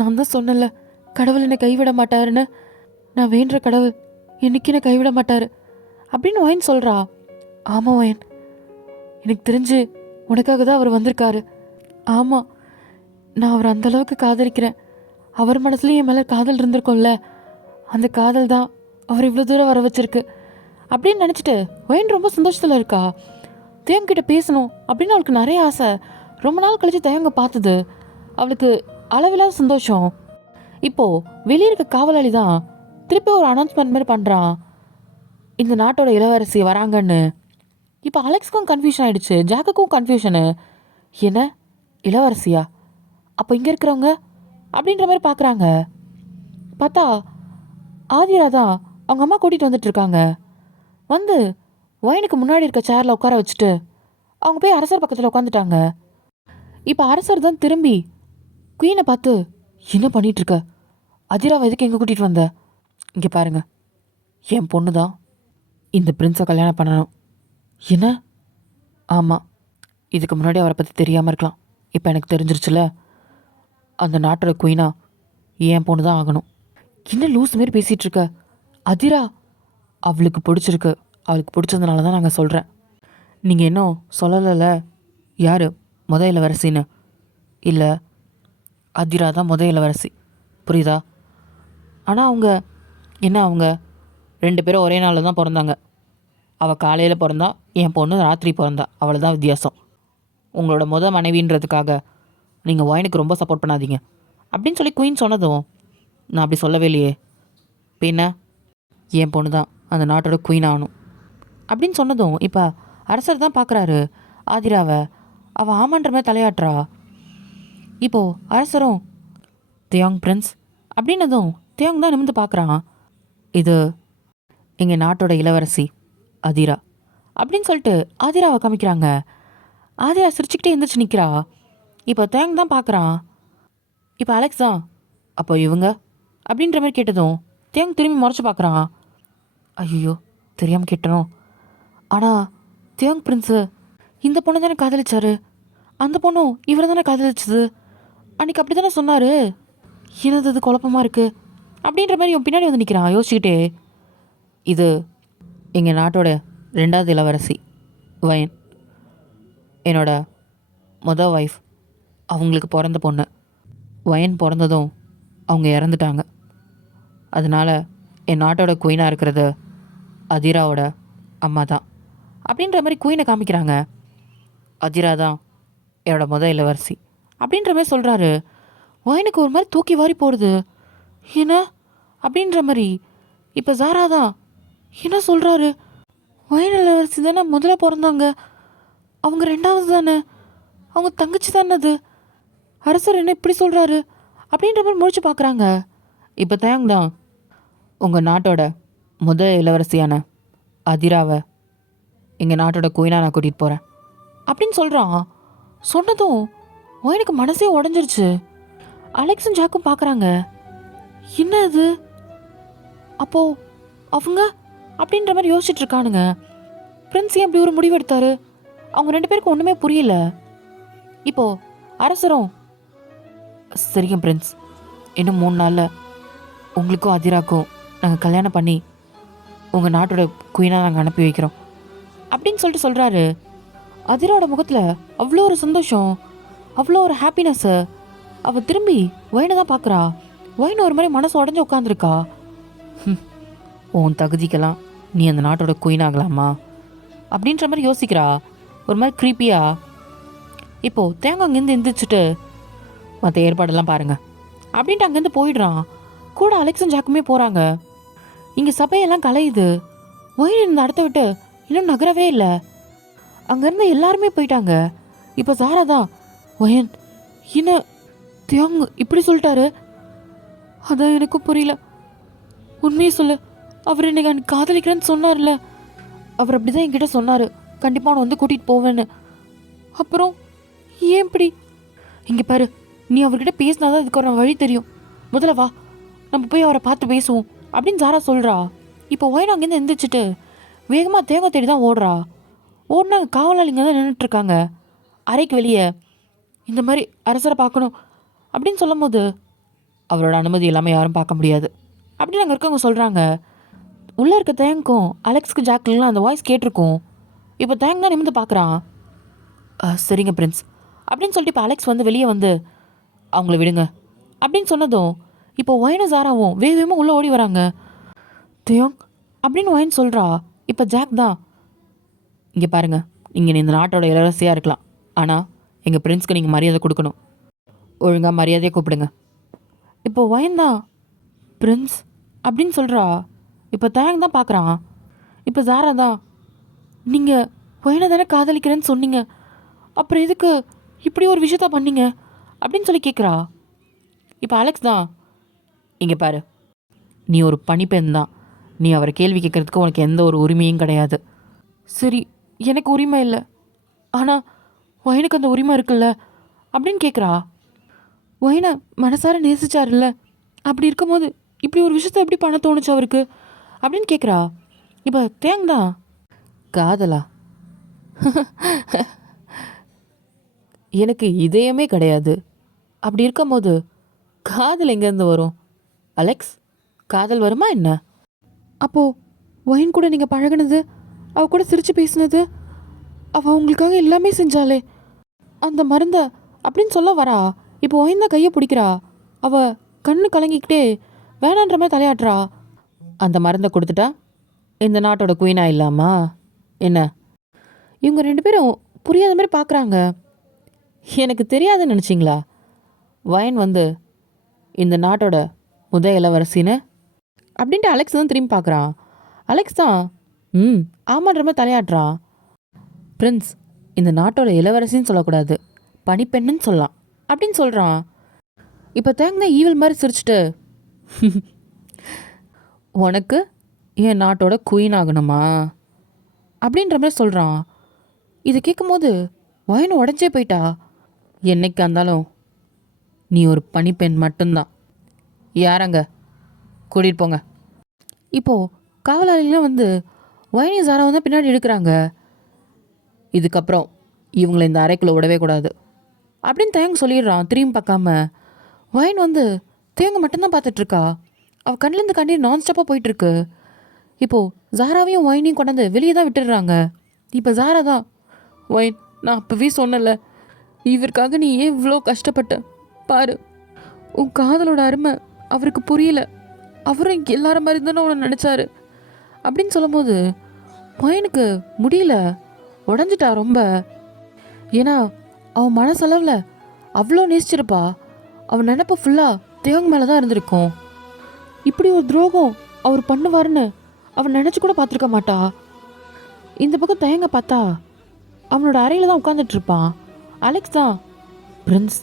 நான் தான் சொன்னல கடவுள் என்னை கைவிட மாட்டாருன்னு. நான் வேண்டுற கடவுள் என்னைக்கு என்னை கைவிட மாட்டார் அப்படின்னு வயன் சொல்கிறா. ஆமாம் வயன், எனக்கு தெரிஞ்சு உனக்காக தான் அவர் வந்திருக்காரு. ஆமாம், நான் அவர் அந்தளவுக்கு காதலிக்கிறேன். அவர் மனசுலேயும் என் மேலே காதல் இருந்திருக்கும்ல, அந்த காதல் தான் அவர் இவ்வளோ தூரம் வர வச்சிருக்கு அப்படின்னு நினச்சிட்டு வயன் ரொம்ப சந்தோஷத்தில் இருக்கா. தேவங்கிட்ட பேசணும் அப்படின்னு அவளுக்கு நிறைய ஆசை. ரொம்ப நாள் கழித்து தேவங்க பார்த்தது அவளுக்கு அளவில்லாத சந்தோஷம். இப்போது வெளியே இருக்க காவலாளி தான் திருப்பி ஒரு அனௌன்ஸ்மெண்ட் மாதிரி பண்ணுறான், இந்த நாட்டோட இளவரசி வராங்கன்னு. இப்போ அலெக்ஸ்க்கும் கன்ஃபியூஷன் ஆகிடுச்சு, ஜாக்குக்கும் கன்ஃபியூஷனு. என்ன இளவரசியா? அப்போ இங்கே இருக்கிறவங்க அப்படின்ற மாதிரி பார்க்குறாங்க. பார்த்தா ஆதிரா தான் அவங்க அம்மா கூட்டிகிட்டு வந்துட்டுருக்காங்க. வந்து ஒயினுக்கு முன்னாடி இருக்க சேரில் உட்கார வச்சுட்டு அவங்க போய் அரசர் பக்கத்தில் உட்காந்துட்டாங்க. இப்போ அரசர் தான் திரும்பி குயினை பார்த்து, என்ன பண்ணிகிட்ருக்க? அதிராவை எதுக்கு எங்கே கூட்டிகிட்டு வந்த? இங்கே பாருங்க, என் பொண்ணு தான் இந்த பிரின்ஸை கல்யாணம் பண்ணணும். என்ன? ஆமாம், இதுக்கு முன்னாடி அவரை பற்றி தெரியாமல் இருக்கலாம், இப்போ எனக்கு தெரிஞ்சிருச்சுல. அந்த நாட்டோட குயினா என் பொண்ணு தான் ஆகணும். என்ன லூஸ் மாரி பேசிகிட்ருக்க? அதிரா அவளுக்கு பிடிச்சிருக்கு, அவளுக்கு பிடிச்சதுனால தான் நாங்கள் சொல்கிறேன். நீங்கள் இன்னும் சொல்லலைல்ல யார் இளவரசின்னு? இல்லை, அதிரா தான் இளவரசி, புரியுதா? ஆனால் அவங்க 2 பேரும் ஒரே நாளில் தான் பிறந்தாங்க. அவள் காலையில் பிறந்தா, என் பொண்ணு ராத்திரி பிறந்தா, அவ்வளோதான் வித்தியாசம். உங்களோட மனைவின்றதுக்காக நீங்கள் ஒயினுக்கு ரொம்ப சப்போர்ட் பண்ணாதீங்க அப்படின்னு சொல்லி குயின் சொன்னதும், நான் அப்படி சொல்லவே இல்லையே, பின்ன என் பொண்ணு தான் அந்த நாட்டோட குயின் ஆகணும் அப்படின்னு சொன்னதும், இப்போ அரசர் தான் பார்க்குறாரு ஆதிராவை. அவள் ஆமான்ற மாதிரி தலையாட்டுறா. இப்போது அரசரும் தியாங் பிரின்ஸ் அப்படின்னதும் தியாங் தான் நிமிந்து பார்க்குறான். இது எங்கள் நாட்டோட இளவரசி அதிரா அப்படின்னு சொல்லிட்டு ஆதிராவை காமிக்கிறாங்க. ஆதிரா சிரிச்சுக்கிட்டே எந்திரிச்சு நிற்கிறா. இப்போ தியாங் தான் பார்க்குறான். இப்போ அலெக்ஸ் தான் அப்போ இவங்க அப்படின்ற மாதிரி கேட்டதும் தியாங் திரும்பி முறைச்சி பார்க்குறான். ஐயோ தெரியாமல் கேட்டனும். ஆனால் தியாங் பிரின்ஸு இந்த பொண்ணு தானே காதலிச்சாரு, அந்த பொண்ணும் இவரை தானே காதலிச்சது, அன்றைக்கி அப்படி தானே சொன்னார், என்னது இது குழப்பமாக இருக்குது அப்படின்ற மாதிரி இவன் பின்னாடி வந்து நிற்கிறான் யோசிச்சுக்கிட்டே. இது எங்கள் நாட்டோட 2வது இளவரசி வயன், என்னோட ஒய்ஃப். அவங்களுக்கு பிறந்த பொண்ணு. வயன் பிறந்ததும் அவங்க இறந்துட்டாங்க. அதனால் என் நாட்டோட குயினாக இருக்கிறது அதிராவோட அம்மா தான் அப்படின்ற மாதிரி குயினை காமிக்கிறாங்க. அதிரா தான் என்னோட இளவரசி அப்படின்ற மாதிரி சொல்கிறாரு. வயனுக்கு ஒரு மாதிரி தூக்கி வாரி போடுது. என்ன அப்படின்ற மாதிரி. இப்போ ஜாரா தான் என்ன சொல்கிறாரு, வயன் இளவரசி தானே முதல்ல பிறந்தாங்க, அவங்க 2வது தானே, அவங்க தங்கச்சி தானே அது, அரசர் என்ன இப்படி சொல்கிறாரு அப்படின்ற மாதிரி முடிச்சு பார்க்குறாங்க. இப்போ தேங் தான் உங்கள் நாட்டோட இளவரசியான அதிராவை எங்கள் நாட்டோட குயினாக நான் கூட்டிகிட்டு போகிறேன் அப்படின்னு சொல்கிறான். சொன்னதும் வயனுக்கு மனசே உடஞ்சிருச்சு. அலெக்ஸும் ஜாக்கும் பார்க்குறாங்க. என்ன அது அப்போது அவங்க அப்படின்ற மாதிரி யோசிச்சுட்டு இருக்கானுங்க. பிரின்ஸ் ஏன் அப்படி ஒரு முடிவு எடுத்தாரு, அவங்க 2 பேருக்கு ஒன்றுமே புரியல. இப்போது அரசரும் சரிங்க பிரின்ஸ், இன்னும் 3 நாளில் உங்களுக்கும் அதிராக்கும் நாங்கள் கல்யாணம் பண்ணி உங்கள் நாட்டோட குயினாக நாங்கள் அனுப்பி வைக்கிறோம் அப்படின்னு சொல்லிட்டு சொல்கிறாரு. அதிரோட முகத்தில் அவ்வளோ ஒரு சந்தோஷம், அவ்வளோ ஒரு ஹாப்பினஸ்ஸு. அவள் திரும்பி ஒயினை தான் பார்க்குறா. ஒயின் ஒரு மாதிரி மனசு உடஞ்சி உட்காந்துருக்கா. உன் தகுதிக்கெல்லாம் நீ அந்த நாட்டோட குயின் ஆகலாமா அப்படின்ற மாதிரி யோசிக்கிறா, ஒரு மாதிரி க்ரீப்பியா. இப்போது தேங்காய் அங்கேருந்து எந்திரிச்சிட்டு மற்ற ஏற்பாடெல்லாம் பாருங்கள் அப்படின்ட்டு அங்கேருந்து போயிடுறான். கூட அலெக்ஸும் ஜாக்குமே போகிறாங்க. இங்கே சபையெல்லாம் கலையுது. ஒயின் இந்த இடத்த விட்டு இன்னும் நகரவே இல்லை. அங்கேருந்து எல்லாருமே போயிட்டாங்க. இப்போ சாரா தான், ஒயன் என்ன தியாங் இப்படி சொல்லிட்டாரு, அதான் எனக்கும் புரியல, உண்மையை சொல்லு, அவர் என்னை காதலிக்கிறேன்னு சொன்னார்ல, அவர் அப்படி தான் என்கிட்ட சொன்னார், கண்டிப்பாக அவனை வந்து கூட்டிகிட்டு போவேன்னு. அப்புறம் ஏன் இப்படி? இங்கே பாரு, நீ அவர்கிட்ட பேசினாதான் இதுக்கு ஒரு வழி தெரியும், முதல்ல வா நம்ம போய் அவரை பார்த்து பேசுவோம் அப்படின்னு சாரா சொல்கிறா. இப்போ ஒயன் அங்கேருந்து எந்திரிச்சிட்டு வேகமாக தேங்காய் தேடி தான் ஓடுறா. ஓடினா காவலாளிங்க தான் நின்றுட்டுருக்காங்க அறைக்கு வெளியே. இந்த மாதிரி அரசரை பார்க்கணும் அப்படின்னு சொல்லும் போது, அவரோட அனுமதி இல்லாமல் யாரும் பார்க்க முடியாது அப்படின்னு அங்கே இருக்கவங்க சொல்கிறாங்க. உள்ளே இருக்க தேங்க்கும் அலெக்ஸ்க்கு ஜாக்லாம் அந்த வாய்ஸ் கேட்டிருக்கோம். இப்போ தேங்க் தான் நிமிந்து பார்க்குறான். சரிங்க பிரின்ஸ் அப்படின்னு சொல்லிட்டு இப்போ அலெக்ஸ் வந்து வெளியே வந்து அவங்கள விடுங்க அப்படின்னு சொன்னதும், இப்போ ஒயனும் சாராவும் வேகமாக உள்ளே ஓடி வராங்க. தேங் அப்படின்னு ஒயன் சொல்கிறா. இப்போ ஜாக் தான், இங்கே பாருங்கள், நீங்கள் இந்த நாட்டோட இளவரசியாக இருக்கலாம், ஆனால் எங்கள் பிரின்ஸ்க்கு நீங்கள் மரியாதை கொடுக்கணும், ஒழுங்காக மரியாதையை கூப்பிடுங்க. இப்போ ஒயன் தான் பிரின்ஸ் அப்படின்னு சொல்கிறா. இப்போ தேங் தான் பார்க்குறான். இப்போ சாரா தான், நீங்கள் ஒயனை தானே காதலிக்கிறேன்னு சொன்னீங்க, அப்புறம் எதுக்கு இப்படி ஒரு விஷயத்த பண்ணீங்க அப்படின்னு சொல்லி கேட்குறா. இப்போ அலெக்ஸ் தான், இங்கே பாரு, நீ ஒரு பணிப்பெண் தான், நீ அவரை கேள்வி கேட்குறதுக்கு உனக்கு எந்த ஒரு உரிமையும் கிடையாது. சரி, எனக்கு உரிமை இல்லை, ஆனால் ஒயனுக்கு அந்த உரிமை இருக்குல்ல அப்படின்னு கேட்குறா. ஒயனை மனசார நேசிச்சார்ல, அப்படி இருக்கும்போது இப்படி ஒரு விஷயத்த எப்படி பண்ண தோணுச்சு அவருக்கு அப்படின்னு கேட்குறா. இப்போ தேங் தான், காதலா எனக்கு இதயமே கிடையாது, அப்படி இருக்கும்போது காதல் எங்கேருந்து வரும்? அலெக்ஸ், காதல் வருமா என்ன? அப்போது ஒயின் கூட நீங்கள் பழகினது, அவ கூட சிரித்து பேசினது, அவள் உங்களுக்காக எல்லாமே செஞ்சாலே, அந்த மருந்தை அப்படின்னு சொல்ல வரா. இப்போ ஒயின் தான் கையை பிடிக்கிறா. அவள் கண்ணு கலங்கிக்கிட்டே வேணான்ற மாதிரி தலையாட்டுறா. அந்த மருந்தை கொடுத்துட்டா இந்த நாட்டோட குயினா இல்லாமா என்ன? இவங்க 2 பேரும் புரியாத மாதிரி பார்க்குறாங்க. எனக்கு தெரியாதுன்னு நினச்சிங்களா? வயன் வந்து இந்த நாட்டோட இளவரசின்னு அப்படின்ட்டு அலெக்ஸ் தான் திரும்பி பார்க்குறான். அலெக்ஸ் தான் ஆமான்ற மாதிரி தலையாட்டுறான். பிரின்ஸ், இந்த நாட்டோட இளவரசின்னு சொல்லக்கூடாது, பனிப்பெண்ணுன்னு சொல்லலாம் அப்படின்னு சொல்கிறான். இப்போ தேங்க ஈவில் மாதிரி சிரிச்சிட்டு உனக்கு என் நாட்டோட குயின் ஆகணுமா அப்படின்ற மாதிரி சொல்கிறான். இதை கேட்கும் போது வயன் உடஞ்சே போயிட்டா. என்னைக்கு இருந்தாலும் நீ ஒரு பனிப்பெண் மட்டும்தான். யாரங்க கூட்டிகிட்டு போங்க. இப்போது காவலாளிலாம் வந்து வயனி சாரா வந்து பின்னாடி எடுக்கிறாங்க. இதுக்கப்புறம் இவங்களை இந்த அறைக்குள்ளே விடவே கூடாது அப்படின்னு தேங்க சொல்லிடுறான். திரும்பி பார்க்காம வயன் வந்து தேங்க மட்டும்தான் பார்த்துட்ருக்கா. அவள் கண்ணிலேருந்து கண்ணீர் நான் ஸ்டாப்பாக போயிட்டுருக்கு. இப்போது ஜாராவையும் ஒயினையும் கொண்டாந்து வெளியே தான் விட்டுடுறாங்க. இப்போ ஜாரா தான், ஒயின், நான் அப்போவே சொன்னல, இவருக்காக நீ ஏன் இவ்வளோ கஷ்டப்பட்ட பாரு, உன் காதலோட அருமை அவருக்கு புரியல, அவரும் எல்லார மாதிரி தானே உன்னை நினச்சாரு அப்படின்னு சொல்லும்போது ஒயினுக்கு முடியல, உடஞ்சிட்டா ரொம்ப. ஏன்னா அவன் மனசளவில் அவ்வளோ நேசிச்சிருப்பா. அவன் நினப்பு ஃபுல்லாக தேவங்க மேலே தான் இருந்திருக்கும். இப்படி ஒரு துரோகம் அவர் பண்ணுவார்னு அவன் நினச்சி கூட பார்த்துருக்க மாட்டா. இந்த பக்கம் தயங்க பார்த்தா அவனோட அறையில் தான் உட்காந்துட்ருப்பான். அலெக்ஸ் தான், பிரின்ஸ்,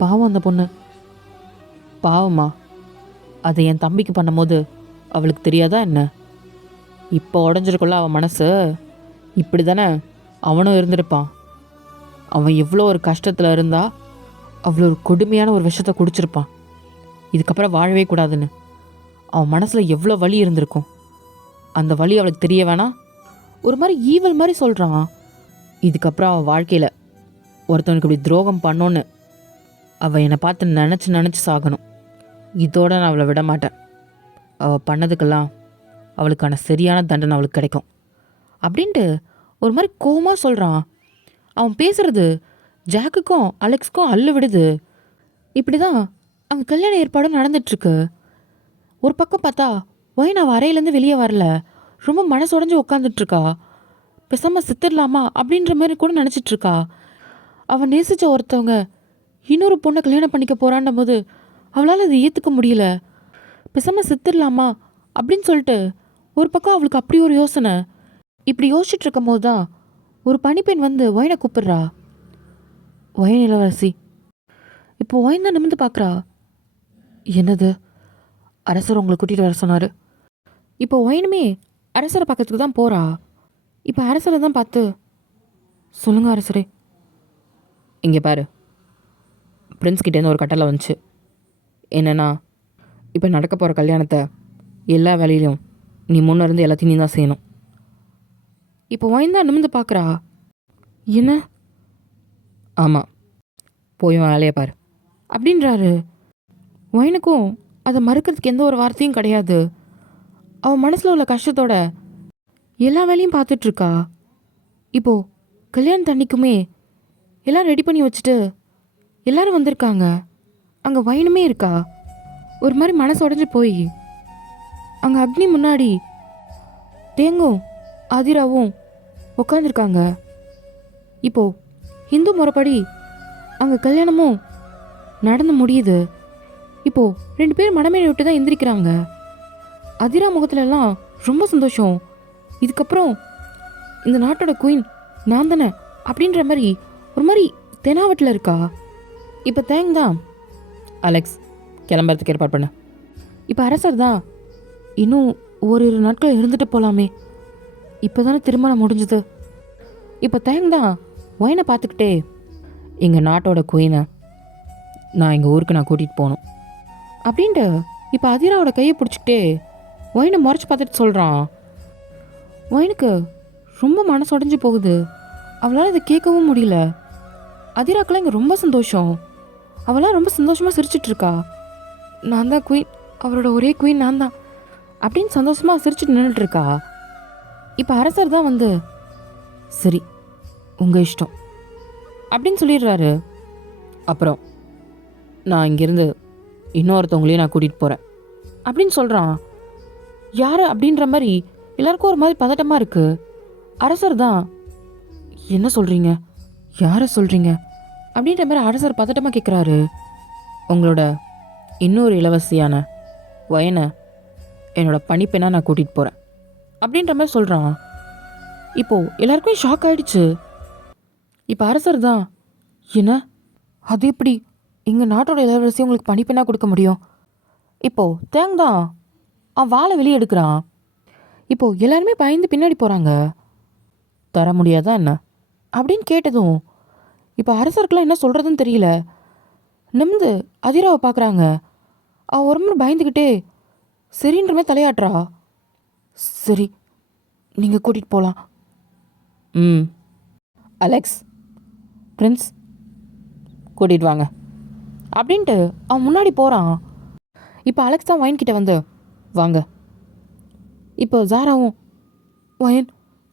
பாவம் அந்த பொண்ணு. பாவமா? அதை என் தம்பிக்கு பண்ணும்போது அவளுக்கு தெரியாதா என்ன? இப்போ உடஞ்சிருக்குள்ள அவன் மனசு. இப்படி தானே அவனும் இருந்திருப்பான். அவன் எவ்வளோ ஒரு கஷ்டத்தில் இருந்தா அவ்வளோ ஒரு கொடுமையான ஒரு விஷத்தை குடிச்சிருப்பான். இதுக்கப்புறம் வாழவே கூடாதுன்னு அவன் மனசில் எவ்வளோ வலி இருந்திருக்கும். அந்த வலி அவளுக்கு தெரிய வேணாம். ஒரு மாதிரி ஈவல் மாதிரி சொல்கிறான். இதுக்கப்புறம் அவன் வாழ்க்கையில் ஒருத்தவனுக்கு இப்படி துரோகம் பண்ணோன்னு அவள் என்னை பார்த்து நினச்சி சாகணும். இதோட நான் அவளை விட மாட்டேன். அவள் பண்ணதுக்கெல்லாம் அவளுக்கான சரியான தண்டனை அவளுக்கு கிடைக்கும் அப்படின்ட்டு ஒரு மாதிரி கோவமாக சொல்கிறான். அவன் பேசுகிறது ஜாக்குக்கும் அலெக்ஸ்க்கும் அள்ளு விடுது. இப்படி தான் அங்கே கல்யாண ஏற்பாடும் நடந்துட்டுருக்கு. ஒரு பக்கம் பார்த்தா ஒயின் அவள் அறையிலேருந்து வெளியே வரல, ரொம்ப மனசு உடஞ்சி உட்காந்துட்ருக்கா. பேசாமல் சித்திரலாமா அப்படின்ற மாதிரி கூட நினச்சிட்ருக்கா. அவன் நேசித்த ஒருத்தவங்க இன்னொரு பொண்ணை கல்யாணம் பண்ணிக்க போகிறான்னும் போது அவளால் அதை ஏற்றுக்க முடியல. பேசாமல் சித்திரலாமா அப்படின்னு சொல்லிட்டு ஒரு பக்கம் அவளுக்கு அப்படி ஒரு யோசனை. இப்படி யோசிச்சுட்டு இருக்கும் போது தான் ஒரு பனிப்பெண் வந்து ஒயினை கூப்பிடுறா. ஒயின் இளவரசி. இப்போ ஒயின் தான் நிமிர்ந்து பார்க்குறா. என்னது? அரசர் உங்களை கூட்டிகிட்டு வர சொன்னார். இப்போ ஒயினுமே அரசரை பக்கத்துக்கு தான் போகிறா. இப்போ அரசரை தான் பார்த்து, சொல்லுங்க அரசரே. இங்கே பாரு, பிரின்ஸ் கிட்டேருந்து ஒரு கட்டளை வந்துச்சு. என்னென்னா, இப்போ நடக்க போகிற கல்யாணத்தை எல்லா வேலையிலையும் நீ முன்னே இருந்து எல்லாத்தையும் நீ தான் செய்யணும். இப்போ ஒயின் தான் நிமிர்ந்து பார்க்குறா. என்ன? ஆமாம், போய் வேலையை பாரு அப்படின்றாரு. ஒயினுக்கும் அதை மறுக்கிறதுக்கு எந்த ஒரு வார்த்தையும் கிடையாது. அவன் மனசில் உள்ள கஷ்டத்தோட எல்லா வேலையும் பார்த்துட்ருக்கா. இப்போது கல்யாணத்து அன்னைக்குமே எல்லாம் ரெடி பண்ணி வச்சுட்டு எல்லாரும் வந்திருக்காங்க. அங்கே ஒயினுமே இருக்கா. ஒரு மாதிரி மனசு உடஞ்சி போய் அங்கே அக்னி முன்னாடி தேங்கும் ஆதிராவும் உட்காந்துருக்காங்க. இப்போது ஹிந்து முறைப்படி அங்கே கல்யாணமும் நடந்து முடியுது. இப்போது 2 பேர் மடமேறி விட்டு தான் எந்திரிக்கிறாங்க. அதிரா முகத்துலலாம் ரொம்ப சந்தோஷம். இதுக்கப்புறம் இந்த நாட்டோட குயின் நான் தானே அப்படின்ற மாதிரி ஒரு மாதிரி தெனாவட்டில் இருக்கா. இப்போ தேங் தான், அலெக்ஸ் கிளம்புறதுக்கு ஏற்பாடு பண்ண. இப்போ அரசர் தான், இன்னும் ஓரிரு நாட்கள் இருந்துட்டு போகலாமே, இப்போ தானே திருமணம் முடிஞ்சுது. இப்போ தேங் தான் ஒயினை பார்த்துக்கிட்டே, எங்கள் நாட்டோட குயினை நான் எங்கள் ஊருக்கு நான் கூட்டிகிட்டு போகணும் அப்படின்ட்டு இப்போ அதிராவோட கையை பிடிச்சிக்கிட்டே ஒயினை முறைச்சி பார்த்துட்டு சொல்கிறான். ஒயினுக்கு ரொம்ப மனசு உடஞ்சி போகுது. அவளால் இதை கேட்கவும் முடியல. அதிராக்கெல்லாம் இங்கே ரொம்ப சந்தோஷம். அவளாம் ரொம்ப சந்தோஷமாக சிரிச்சிட்ருக்கா. நான் தான் குயின், அவரோட ஒரே குயின் நான் தான் அப்படின்னு சந்தோஷமாக சிரிச்சுட்டு நின்றுட்டுருக்கா. இப்போ அரசர் தான் வந்து, சரி உங்கள் இஷ்டம் அப்படின்னு சொல்லிடுறாரு. அப்புறம் நான் இங்கேருந்து இன்னொருத்தவங்களையும் நான் கூட்டிகிட்டு போகிறேன் அப்படின்னு சொல்கிறான். யார் அப்படின்ற மாதிரி எல்லாருக்கும் ஒரு மாதிரி பதட்டமாக இருக்குது. அரசர் தான், என்ன சொல்கிறீங்க, யாரை சொல்கிறீங்க அப்படின்ற மாதிரி அரசர் பதட்டமாக கேட்குறாரு. உங்களோட இன்னொரு இளவரசியான வயனை என்னோட பணிப்பெண்ணாக நான் கூட்டிகிட்டு போகிறேன் அப்படின்ற மாதிரி சொல்கிறான். இப்போது எல்லாருக்குமே ஷாக் ஆகிடுச்சு. இப்போ அரசர் தான், என்ன அது எப்படி எங்கள் நாட்டோட இளவரசி உங்களுக்கு பணிப்பெண்ணாக கொடுக்க முடியும்? இப்போது தேங் தான் அவன் வாழை வெளியே எடுக்கிறான். இப்போது எல்லாருமே பயந்து பின்னாடி போகிறாங்க. தர முடியாதா என்ன அப்படின்னு கேட்டதும் இப்போ அரசருக்கெல்லாம் என்ன சொல்கிறதுன்னு தெரியல. நிமிந்து அதிராவை பார்க்குறாங்க. அவள் ஒரு முறை பயந்துக்கிட்டே சரின்ற மாதிரி தலையாட்டுறா. சரி, நீங்கள் கூட்டிகிட்டு போகலாம். அலெக்ஸ், பிரின்ஸ் கூட்டிகிட்டு வாங்க அப்படின்ட்டு அவன் முன்னாடி போகிறான். இப்போ அலெக்ஸ் தான் வயன் கிட்ட வந்து, வாங்க. இப்போ ஜாராவும், வயன்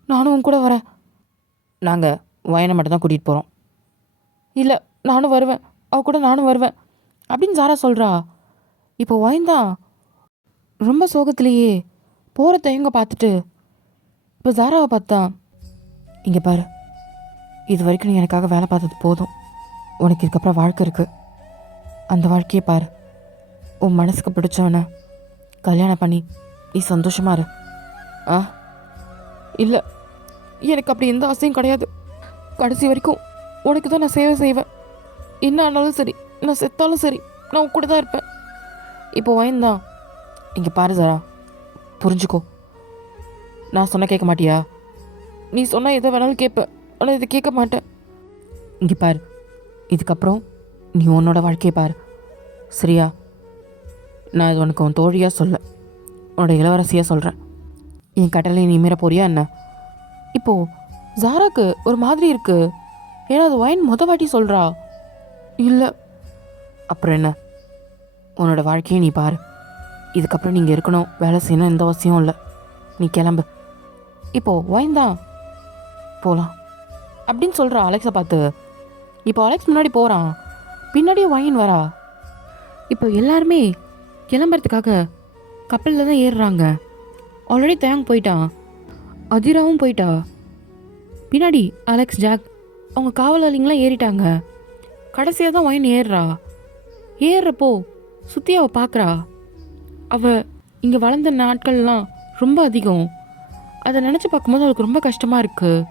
நானும் கூட வரேன். நாங்கள் வயனை மட்டும் தான் கூட்டிகிட்டு போகிறோம். இல்லை, நானும் வருவேன், அவ கூட நானும் வருவேன் அப்படின்னு ஜாரா சொல்கிறா. இப்போ வயன் தான் ரொம்ப சோகத்திலேயே போகிற தயங்க பார்த்துட்டு இப்போ ஜாராவை பார்த்தா, இங்கே பாரு, இது வரைக்கும் நீ எனக்காக வேலை பார்த்தது போதும். உனக்கு இதுக்கப்புறம் வாழ்க்கை இருக்குது. அந்த வாழ்க்கையை பாரு. உன் மனசுக்கு பிடிச்சவனை கல்யாணம் பண்ணி நீ சந்தோஷமா இரு. இல்லை, எனக்கு அப்படி எந்த ஆசையும் கிடையாது. கடைசி வரைக்கும் உனக்கு தான் நான் சேவை செய்வேன். என்ன ஆனாலும் சரி, நான் செத்தாலும் சரி, நான் உன் கூட தான் இருப்பேன். இப்போ வயந்தான், இங்கே பாரு சாரா, புரிஞ்சுக்கோ. நான் சொன்ன கேட்க மாட்டியா? நீ சொன்னால் எதை வேணாலும் கேட்பேன், ஆனால் இதை கேட்க மாட்டேன். இங்கே பாரு, இதுக்கப்புறம் நீ உன்னோட வாழ்க்கையை பாரு, சரியா? நான் இது உனக்கு உன் தோழியாக சொல்ல, உன்னோட இளவரசியாக சொல்கிறேன். என் கட்டளை நீ மீற போறியா என்ன? இப்போது ஜாராக்கு ஒரு மாதிரி இருக்குது. ஏன்னா அது வயன் வாட்டி சொல்கிறா. இல்லை, அப்புறம் என்ன? உன்னோட வாழ்க்கையை நீ பாரு. இதுக்கப்புறம் நீங்கள் இருக்கணும், வேலை செய்யணும், எந்த அவசியம் இல்லை. நீ கிளம்பு. இப்போது வயன் தான், போகலாம் அப்படின்னு சொல்கிறா அலெக்ஸை பார்த்து. இப்போ அலெக்ஸ் முன்னாடி போகிறான், பின்னாடியே வயன் வரா. இப்போ எல்லாருமே கிளம்புறதுக்காக கப்பலில் தான் ஏறுறாங்க. ஆல்ரெடி தயாங் போயிட்டான், அதிராவும் போயிட்டா. பின்னாடி அலெக்ஸ், ஜாக் அவங்க காவலாளிங்களாம் ஏறிட்டாங்க. கடைசியாக தான் வயன் ஏறுறா. ஏறுறப்போ சுற்றி அவள் பார்க்குறா. அவள் இங்கே வளர்ந்த நாட்கள்லாம் ரொம்ப அதிகம். அதை நினச்சி பார்க்கும்போது அவளுக்கு ரொம்ப கஷ்டமாக இருக்குது.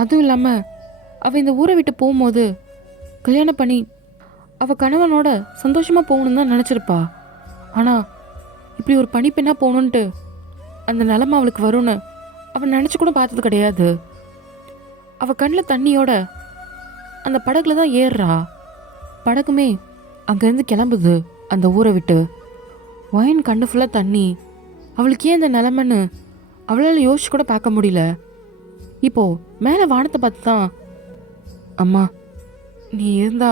அதுவும் இல்லாமல் அவள் இந்த ஊரை விட்டு போகும்போது கல்யாணம் பண்ணி அவள் கணவனோட சந்தோஷமாக போகணுன்னு தான் நினச்சிருப்பா. ஆனால் இப்படி ஒரு பணிப்பெண்ணாக போகணுன்ட்டு அந்த நிலமை அவளுக்கு வரும்னு அவள் நினச்சி கூட பார்த்தது கிடையாது. அவள் கண்ணில் தண்ணியோட அந்த படகுல தான் ஏறுறா. படகுமே அங்கேருந்து கிளம்புது அந்த ஊரை விட்டு. வயன் கண்ணு ஃபுல்லாக தண்ணி. அவளுக்கு ஏன் இந்த நிலமைன்னு அவளால் யோசிச்சு கூட பார்க்க முடியல. இப்போது மேலே வானத்தை பார்த்து தான், அம்மா நீ இருந்தா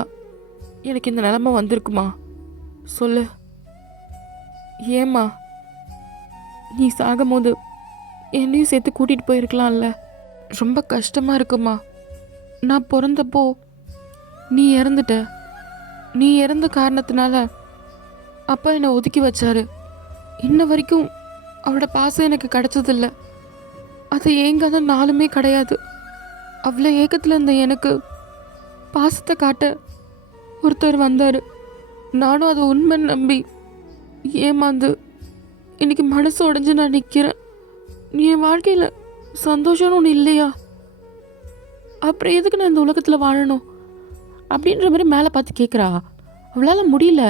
எனக்கு இந்த நிலமை வந்திருக்குமா? சொல்லு. ஏம்மா, நீ சாகும்போது என்னையும் சேர்த்து கூட்டிகிட்டு போயிருக்கலாம்ல. ரொம்ப கஷ்டமாக இருக்குமா. நான் பிறந்தப்போ நீ இறந்துட்ட. நீ இறந்த காரணத்தினால அப்பா என்னை ஒதுக்கி வச்சாரு. இன்ன வரைக்கும் அவளோட பாசம் எனக்கு கிடைச்சதில்ல. அதை ஏங்காத நாளுமே கிடையாது. அவ்வளோ ஏக்கத்தில் இருந்த எனக்கு பாசத்தை காட்ட ஒருத்தர் வந்தார். நானும் அதை உண்மைன்னு நம்பி ஏமாந்து இன்னைக்கு மனசு உடைஞ்சு நான் நிற்கிறேன். நீ என் வாழ்க்கையில் சந்தோஷம்னு ஒன்று இல்லையா? அப்புறம் எதுக்கு நான் இந்த உலகத்தில் வாழணும் அப்படின்ற மாதிரி மேலே பார்த்து கேட்குறா. அவளால் முடியல.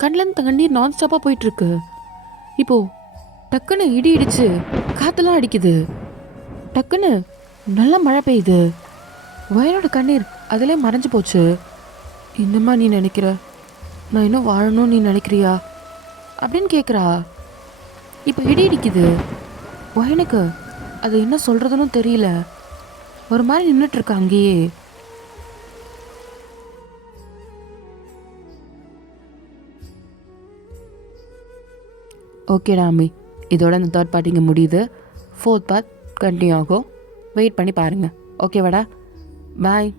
கண்ணிலேருந்து கண்ணீர் நான் ஸ்டாப்பாக போயிட்டுருக்கு. இப்போது டக்குன்னு இடி இடிச்சு காற்றெல்லாம் அடிக்குது. டக்குன்னு நல்லா மழை பெய்யுது. வயனோட கண்ணீர் அதிலே மறைஞ்சு போச்சு. என்னம்மா நீ நினைக்கிற? நான் இன்னும் வாழணும்னு நீ நினைக்கிறியா அப்படின்னு கேட்குறா. இப்போ இடி இடிக்குது. வயனுக்கு அது என்ன சொல்கிறதுன்னு தெரியல. ஒரு மாதிரி நின்றுட்டுருக்க அங்கேயே. ஓகேடா அம்மி, இதோட இந்த தேர்ட் பார்ட் இங்கே முடியுது. ஃபோர்த் பார்ட் கண்டினியூ ஆகும். வெயிட் பண்ணி பாருங்கள். ஓகேவாடா? பாய்.